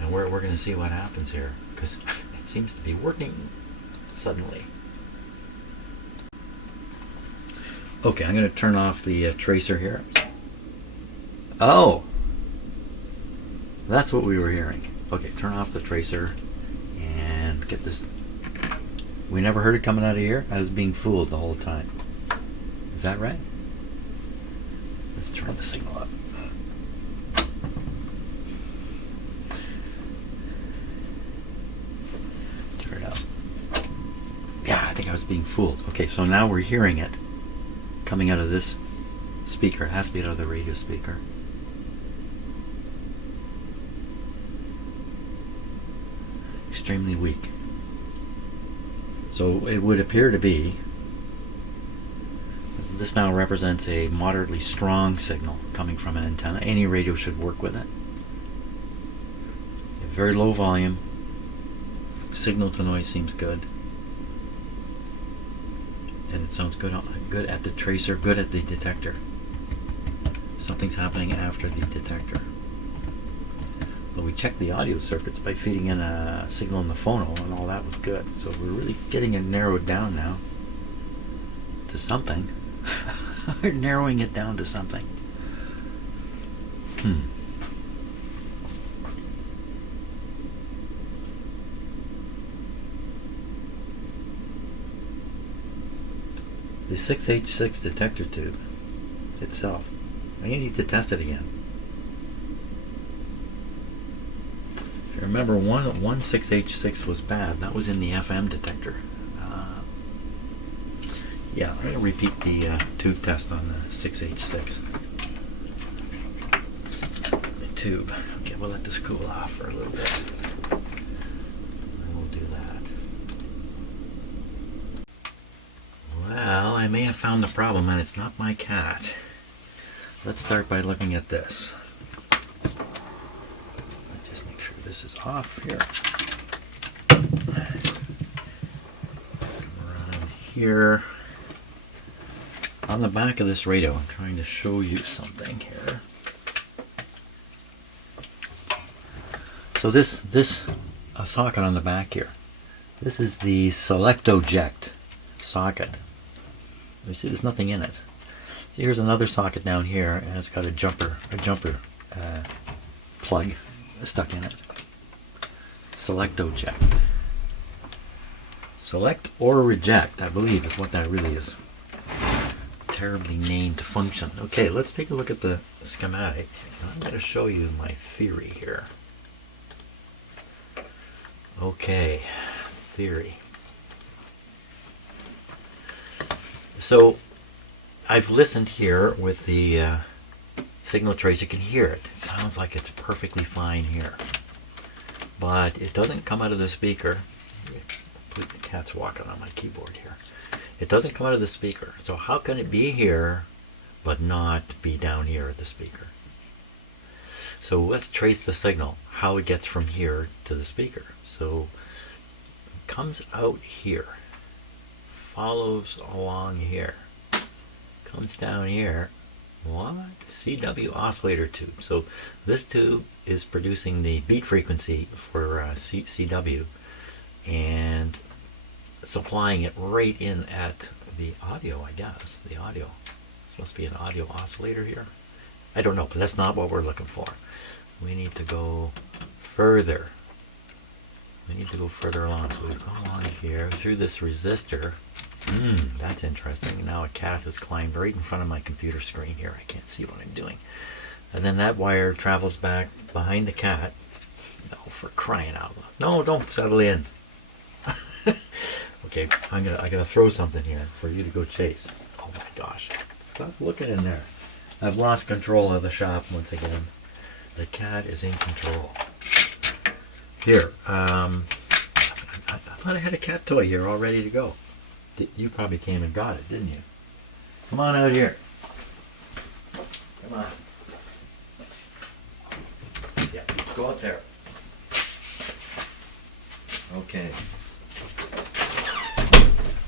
And we're going to see what happens here, because it seems to be working suddenly. Okay, I'm going to turn off the tracer here. Oh! That's what we were hearing. Okay, turn off the tracer and get this. We never heard it coming out of here? I was being fooled the whole time. Is that right? Let's turn the signal up. Turn it up. Yeah, I think I was being fooled. Okay, so now we're hearing it coming out of this speaker. It has to be out of the radio speaker. extremely weak. So it would appear to be, this now represents a moderately strong signal coming from an antenna. Any radio should work with it. Very low volume. Signal to noise seems good. And it sounds good at the tracer, good at the detector. Something's happening after the detector. But we checked the audio circuits by feeding in a signal in the phono, and all that was good. So we're really getting it narrowed down now to something. We're narrowing it down to something. The 6H6 detector tube itself, I need to test it again. If you remember, one 6H6 was bad. That was in the FM detector. Yeah, I'm going to repeat the tube test on the 6H6. The tube. Okay, we'll let this cool off for a little bit. And we'll do that. Well, I may have found the problem, and it's not my cat. Let's start by looking at this. Just make sure this is off here. Come around here. On the back of this radio, I'm trying to show you something here. So this socket on the back here, this is the select-eject socket. You see, there's nothing in it. So here's another socket down here, and it's got a jumper plug stuck in it. Select-eject. Select or reject, I believe, is what that really is. Terribly named function. Okay, let's take a look at the schematic. I'm going to show you my theory here. Okay, theory. So I've listened here with the signal tracer. You can hear it. It sounds like it's perfectly fine here, but it doesn't come out of the speaker. The cat's walking on my keyboard here. It doesn't come out of the speaker. So how can it be here but not be down here at the speaker? So let's trace the signal, how it gets from here to the speaker. So it comes out here, follows along here, comes down here. What? CW oscillator tube. So this tube is producing the beat frequency for CW and supplying it right in at the audio, I guess. The audio. This must be an audio oscillator here. I don't know, but that's not what we're looking for. We need to go further. We need to go further along. So we go along here through this resistor. That's interesting. Now a cat has climbed right in front of my computer screen here. I can't see what I'm doing. And then that wire travels back behind the cat. No, for crying out loud. No, don't settle in. Okay, I gotta throw something here for you to go chase. Oh my gosh. Stop looking in there. I've lost control of the shop once again. The cat is in control. Here, I thought I had a cat toy here all ready to go. You probably came and got it, didn't you? Come on out here. Come on. Yeah, go out there. Okay.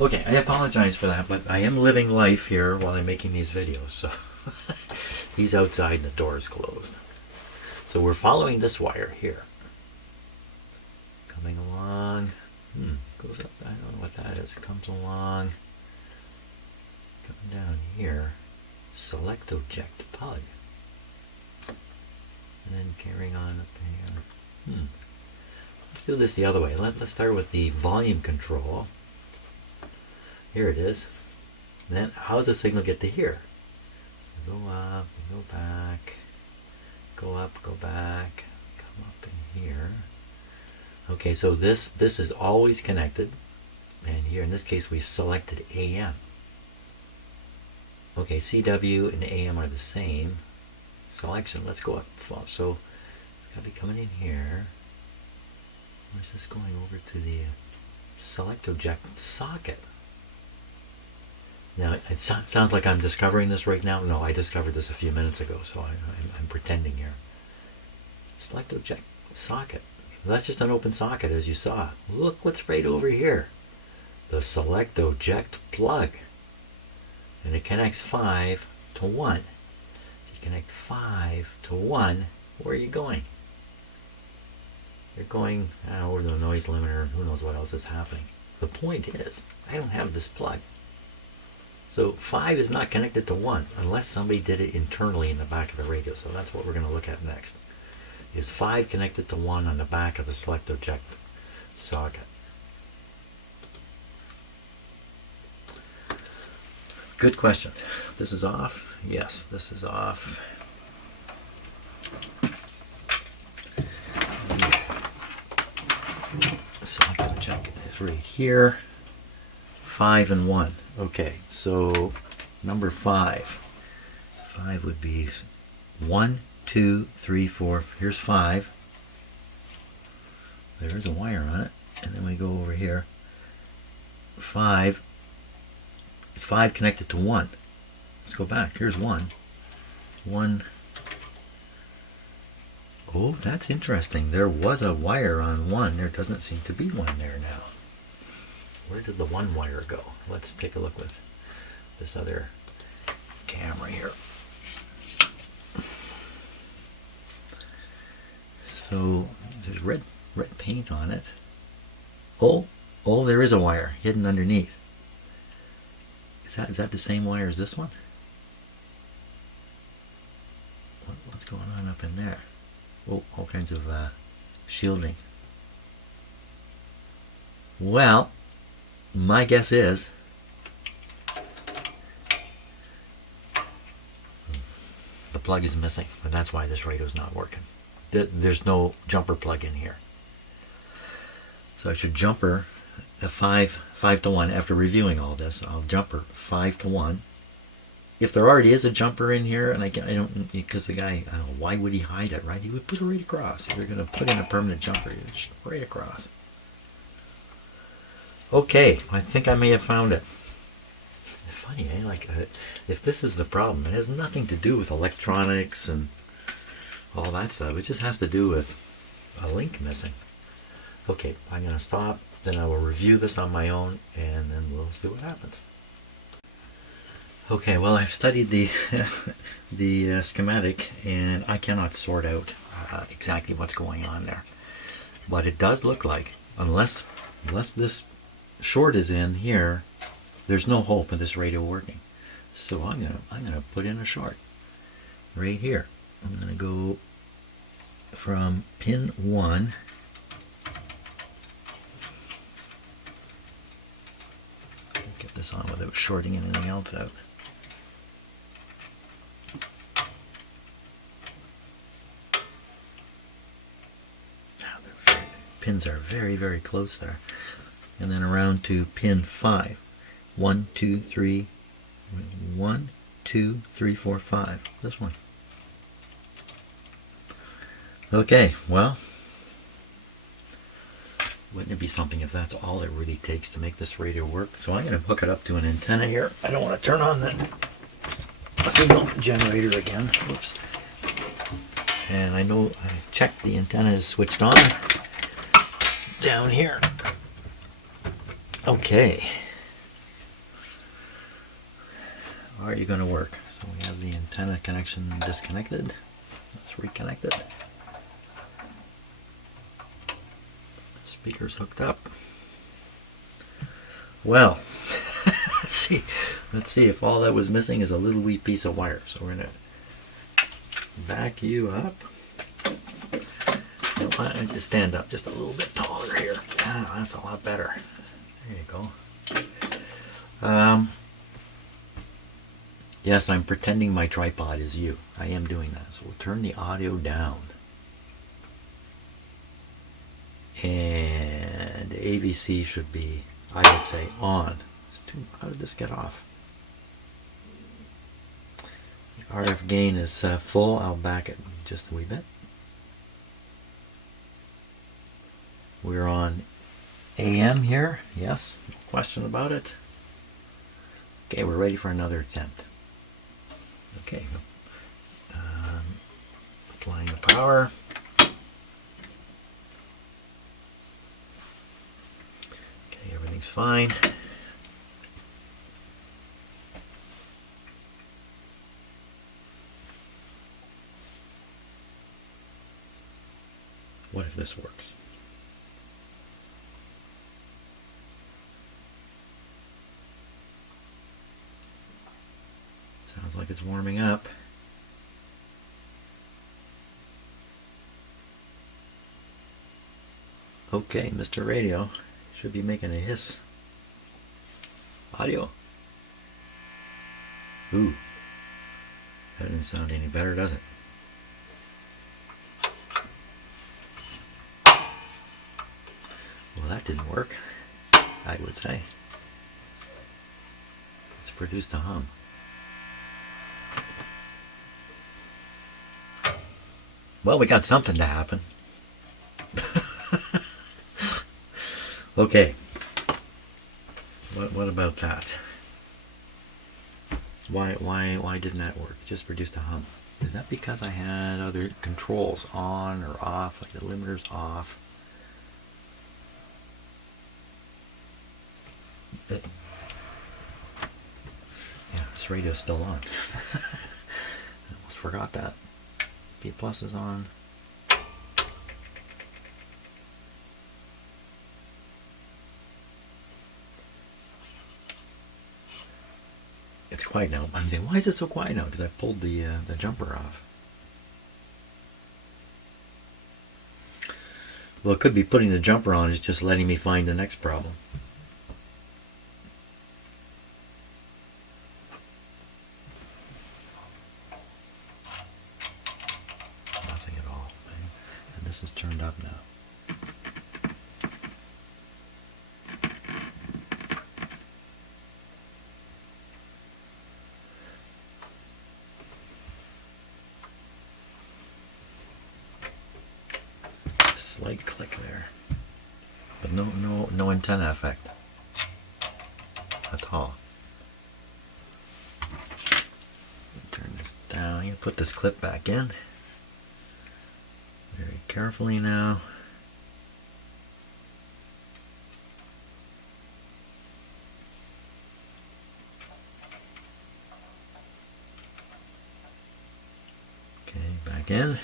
Okay, I apologize for that, but I am living life here while I'm making these videos, so he's outside and the door is closed. So we're following this wire here. Coming along. Goes up, I don't know what that is. Comes along. Coming down here. Select-eject plug. And then carrying on up here. Let's do this the other way. Let's start with the volume control. Here it is. And then how does the signal get to here? So go up, go back, go up, go back, come up in here. Okay, so this is always connected. And here in this case we've selected AM. Okay, CW and AM are the same selection. Let's go up. So it's got to be coming in here. Or is this going over to the select eject socket? Now, it sounds like I'm discovering this right now. No, I discovered this a few minutes ago, so I'm pretending here. Select eject socket. That's just an open socket, as you saw. Look what's right over here. The select eject plug. And it connects 5 to 1. If you connect 5 to 1, where are you going? You're going over the noise limiter. Who knows what else is happening. The point is, I don't have this plug. So 5 is not connected to 1 unless somebody did it internally in the back of the radio. So that's what we're going to look at next. Is 5 connected to 1 on the back of the select eject socket? Good question. This is off. Yes, this is off. Select eject is right here. 5 and 1. Okay, so number 5. 5 would be 1, 2, 3, 4. Here's 5. There is a wire on it. And then we go over here. 5. It's 5 connected to 1. Let's go back. Here's 1. 1. Oh, that's interesting. There was a wire on 1. There doesn't seem to be one there now. Where did the 1 wire go? Let's take a look with this other camera here. So there's red paint on it. Oh, there is a wire hidden underneath. Is that the same wire as this one? What's going on up in there? Oh, all kinds of shielding. Well, my guess is the plug is missing, and that's why this radio is not working. There's no jumper plug in here. So I should jumper a 5 to 1. After reviewing all this, I'll jumper 5 to 1. If there already is a jumper in here, and I don't, because the guy, I don't know, why would he hide it, right? He would put it right across. If you're going to put in a permanent jumper, it's right across. Okay, I think I may have found it. Funny, eh? Like, if this is the problem, it has nothing to do with electronics and all that stuff. It just has to do with a link missing. Okay, I'm going to stop. Then I will review this on my own, and then we'll see what happens. Okay, well, I've studied the the schematic, and I cannot sort out exactly what's going on there. But it does look like, unless this short is in here, there's no hope of this radio working. So I'm gonna put in a short right here. I'm gonna go from pin 1. Get this on without shorting anything else out. Pins are very, very close there. And then around to pin 5. 1, 2, 3. 1, 2, 3, 4, 5. This one. Okay, well, wouldn't it be something if that's all it really takes to make this radio work? So I'm going to hook it up to an antenna here. I don't want to turn on the signal generator again. Whoops. And I know I checked the antenna is switched on down here. Okay. Are you going to work? So we have the antenna connection disconnected. Let's reconnect it. Speakers hooked up. Well, let's see if all that was missing is a little wee piece of wire. So we're going to back you up. I need to stand up just a little bit taller here. Ah, that's a lot better. There you go. Yes, I'm pretending my tripod is you. I am doing that. So we'll turn the audio down. And AVC should be, I would say, on. How did this get off? The RF gain is full. I'll back it just a wee bit. We're on AM here. Yes, no question about it. Okay, we're ready for another attempt. Okay, applying the power. Okay, everything's fine. What if this works? Sounds like it's warming up. Okay, Mr. Radio should be making a hiss. Audio. Ooh, that didn't sound any better, does it? Well, that didn't work, I would say. It's produced a hum. Well, we got something to happen. Okay. What about that? Why didn't that work? It just produced a hum. Is that because I had other controls on or off, like the limiter's off? Yeah, this radio's still on. I almost forgot that. B plus is on. It's quiet now. I'm saying, why is it so quiet now? Because I pulled the jumper off. Well, it could be putting the jumper on is just letting me find the next problem. Nothing at all. And this is turned up now. Slight click there, but no antenna effect at all. Turn this down. You put this clip back in very carefully now. Okay, back in.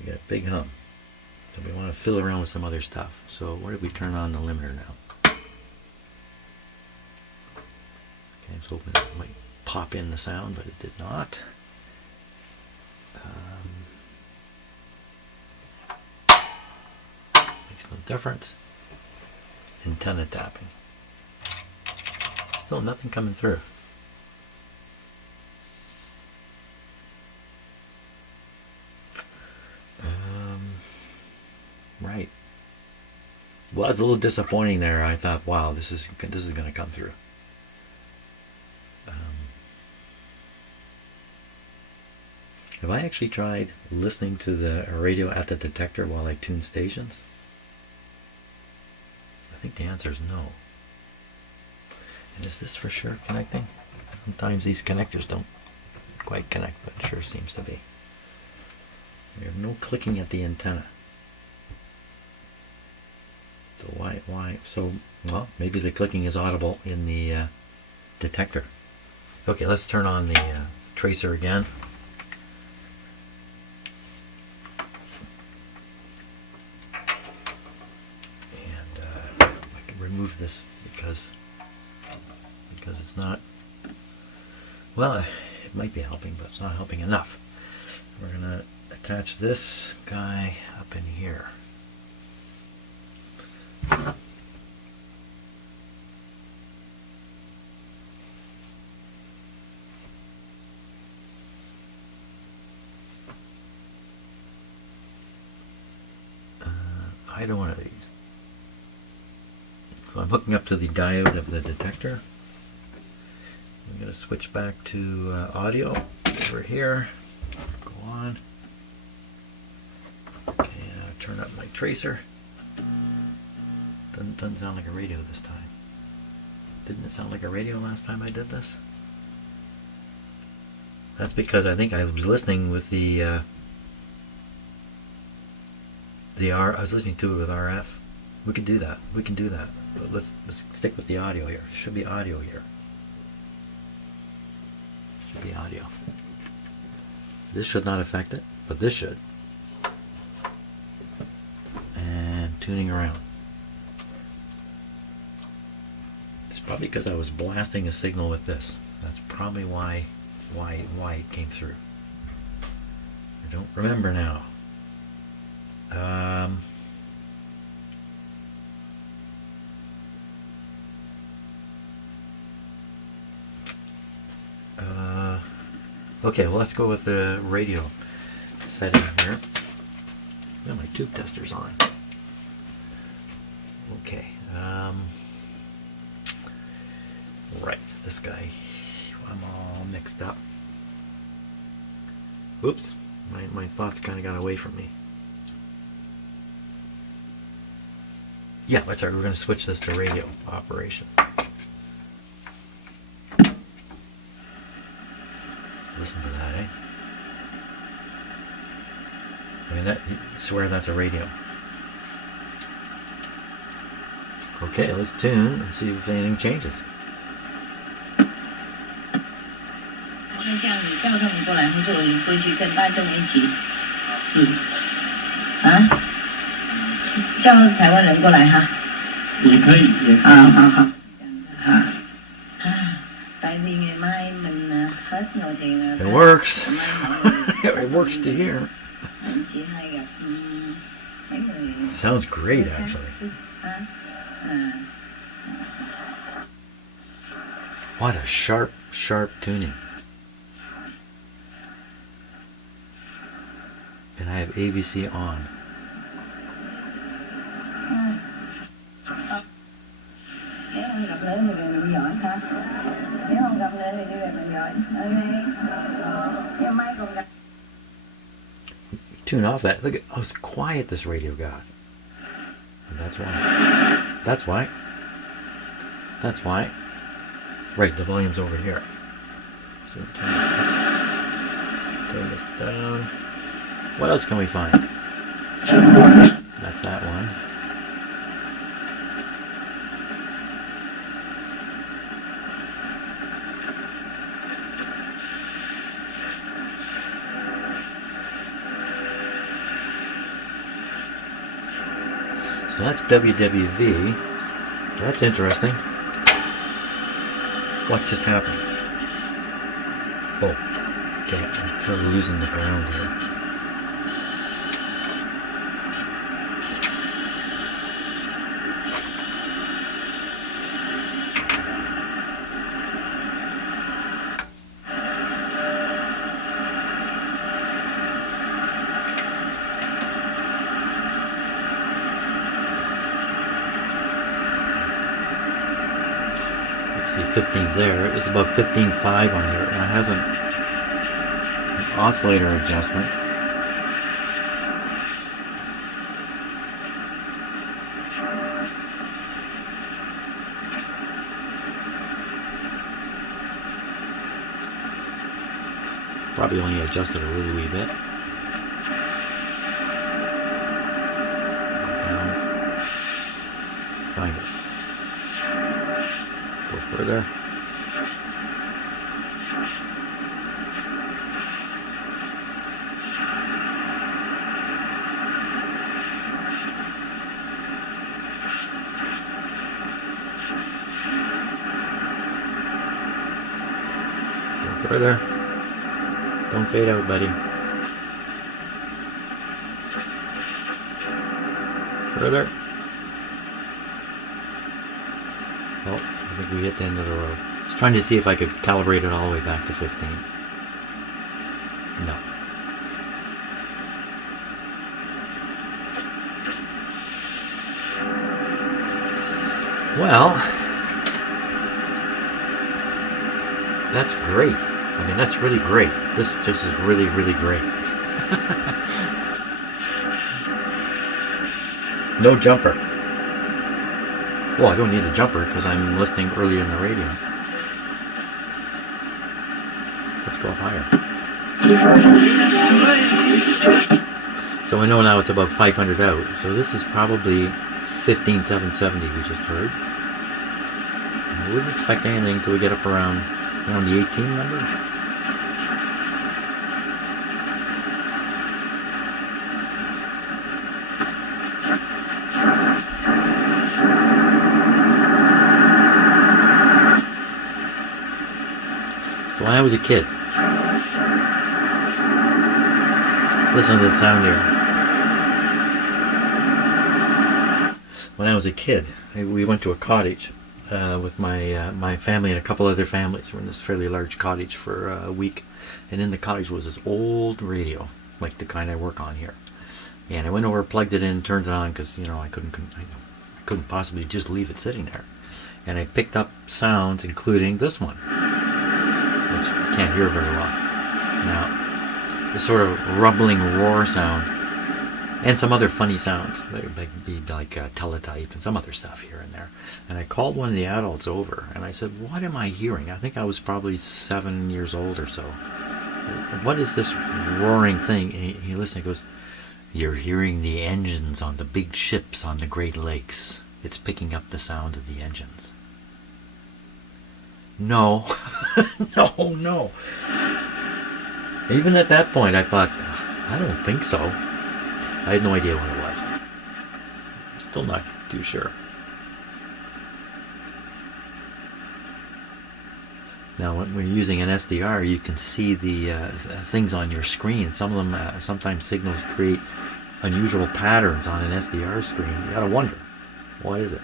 We got a big hum. So we want to fill around with some other stuff. So where did we turn on the limiter now? Okay, I was hoping it might pop in the sound, but it did not. Makes no difference. Antenna tapping. Still nothing coming through. Right. Well, it's a little disappointing there. I thought, wow, this is going to come through. Have I actually tried listening to the radio at the detector while I tune stations? I think the answer is no. And is this for sure connecting? Sometimes these connectors don't quite connect, but it sure seems to be. We have no clicking at the antenna. So why? So, well, maybe the clicking is audible in the detector. Okay, let's turn on the tracer again. And I can remove this because it's not, well, it might be helping, but it's not helping enough. We're going to attach this guy up in here. Either one of these. So I'm hooking up to the diode of the detector. I'm going to switch back to audio over here. Go on. turn up my tracer. Doesn't sound like a radio this time. Didn't it sound like a radio last time I did this? That's because I think I was listening with I was listening to it with RF. We can do that. We can do that. But let's stick with the audio here. It should be audio here. Should be audio. This should not affect it, but this should. And tuning around. It's probably because I was blasting a signal with this. That's probably why it came through. I don't remember now. Okay, well, let's go with the radio setting here. I got my tube testers on. Okay. Right, this guy. I'm all mixed up. Oops, my thoughts kind of got away from me. Yeah, that's right. We're going to switch this to radio operation. Listen to that, eh? I mean, I swear that's a radio. Okay, let's tune and see if anything changes. It works. It works to hear. Sounds great, actually. What a sharp tuning. And I have ABC on. Tune off that. Look at how quiet this radio got. And that's why. That's why. That's why. Right, the volume's over here. So turn this up. Turn this down. What else can we find? That's that one. So that's WWV. That's interesting. What just happened? Oh, okay, I'm sort of losing the ground here. See, 15's there. It's about 15.5 on here. Now it has an oscillator adjustment. Probably only adjusted a really wee bit. Down. Find it. Go further. Go further. Don't fade out, buddy. Further. Oh, I think we hit the end of the road. I was trying to see if I could calibrate it all the way back to 15. No. Well, that's great. I mean, that's really great. This just is really, really great. No jumper. Well, I don't need a jumper because I'm listening early in the radio. Let's go higher. So I know now it's about 500 out. So this is probably 15,770 we just heard. I wouldn't expect anything till we get up around the 18 number. So when I was a kid, listen to this sound here. When I was a kid, we went to a cottage with my family and a couple other families. We're in this fairly large cottage for a week, and in the cottage was this old radio, like the kind I work on here. And I went over, plugged it in, turned it on because I couldn't possibly just leave it sitting there. And I picked up sounds, including this one, which you can't hear very well. Now, this sort of rumbling roar sound, and some other funny sounds, like teletype and some other stuff here and there. And I called one of the adults over, and I said, "What am I hearing?" I think I was probably 7 years old or so. "What is this roaring thing?" And he listened. He goes, "You're hearing the engines on the big ships on the Great Lakes. It's picking up the sound of the engines." No, no. Even at that point, I thought, I don't think so. I had no idea what it was. Still not too sure. Now, when we're using an SDR, you can see the things on your screen. Some of them, sometimes signals create unusual patterns on an SDR screen. You gotta wonder, what is it?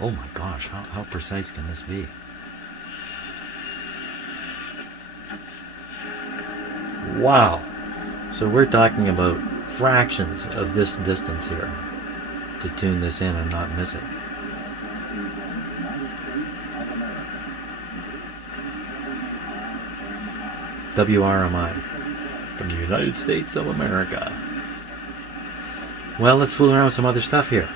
Oh my gosh, how precise can this be? Wow. So we're talking about fractions of this distance here to tune this in and not miss it. WRMI from the United States of America. Well, let's fool around with some other stuff here.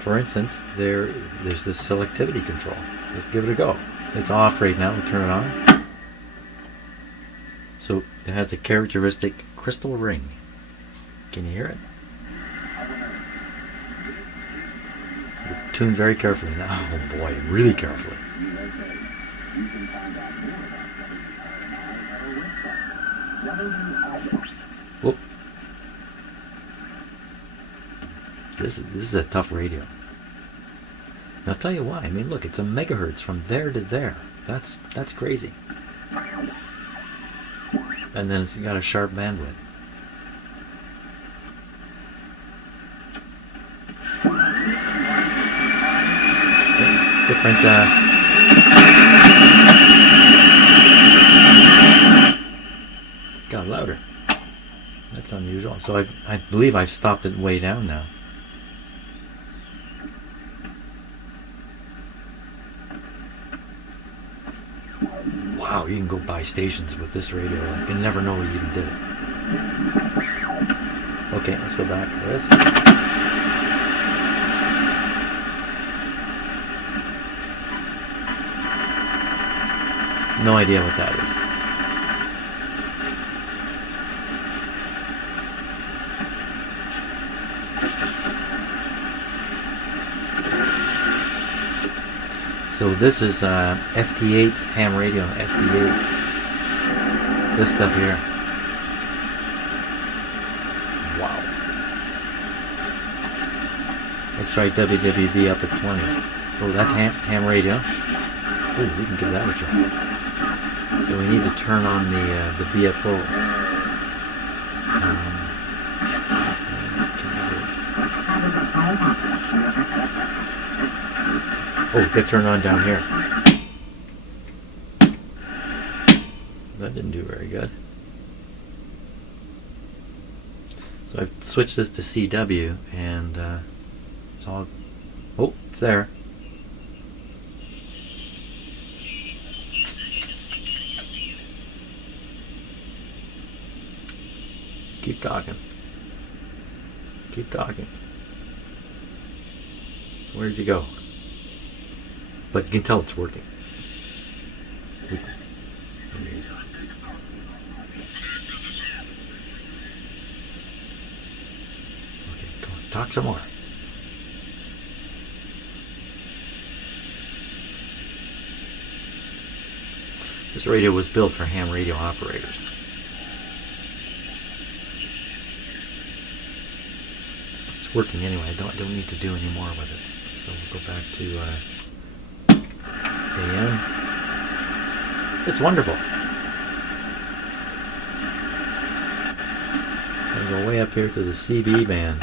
For instance, there's this selectivity control. Let's give it a go. It's off right now. We'll turn it on. So it has a characteristic crystal ring. Can you hear it? Tune very carefully now. Oh boy, really carefully. Whoop. This is a tough radio. Now I'll tell you why. I mean, look, it's a megahertz from there to there. That's crazy. And then it's got a sharp bandwidth. Different. Got louder. That's unusual. So I believe I've stopped it way down now. Wow, you can go buy stations with this radio. You can never know you even did it. Okay, let's go back to this. No idea what that is. So this is FT8 ham radio, FT8. This stuff here. Wow. Let's try WWV up at 20. Oh, that's ham radio. Oh, we can give that a try. So we need to turn on the BFO. Oh, get turned on down here. That didn't do very good. So I've switched this to CW, and it's all. Oh, it's there. Keep talking. Keep talking. Where'd you go? But you can tell it's working. Okay, come on, talk some more. This radio was built for ham radio operators. It's working anyway. I don't need to do any more with it. So we'll go back to AM. It's wonderful. I'll go way up here to the CB band.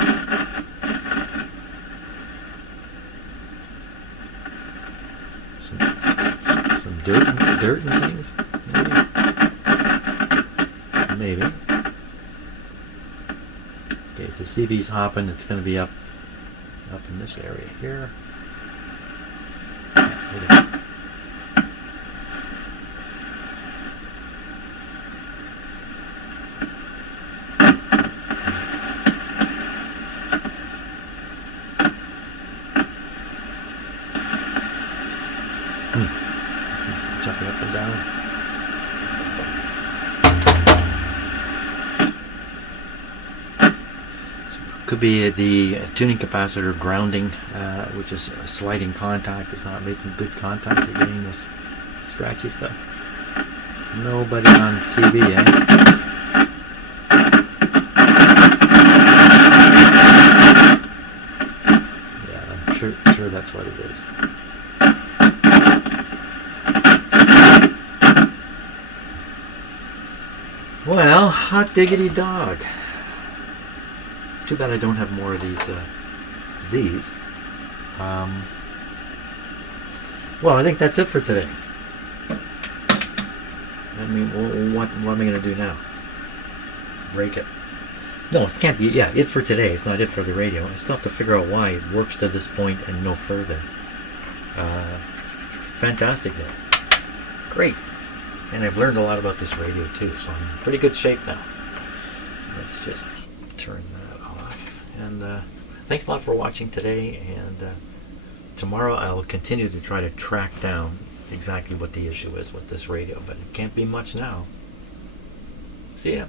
Some dirt and things. Maybe. Okay, if the CB's hopping, it's going to be up in this area here. Jumping up and down. So could be the tuning capacitor grounding, which is a sliding contact. It's not making good contact. You're getting this scratchy stuff. Nobody on CB, eh? Yeah, I'm sure that's what it is. Well, hot diggity dog. Too bad I don't have more of these. Well, I think that's it for today. I mean, what am I going to do now? Break it? No, it can't be. Yeah, it for today. It's not it for the radio. I still have to figure out why it works to this point and no further. Fantastic though. Great. And I've learned a lot about this radio too, so I'm in pretty good shape now. Let's just turn that off. And thanks a lot for watching today. And tomorrow I'll continue to try to track down exactly what the issue is with this radio, but it can't be much now. See ya.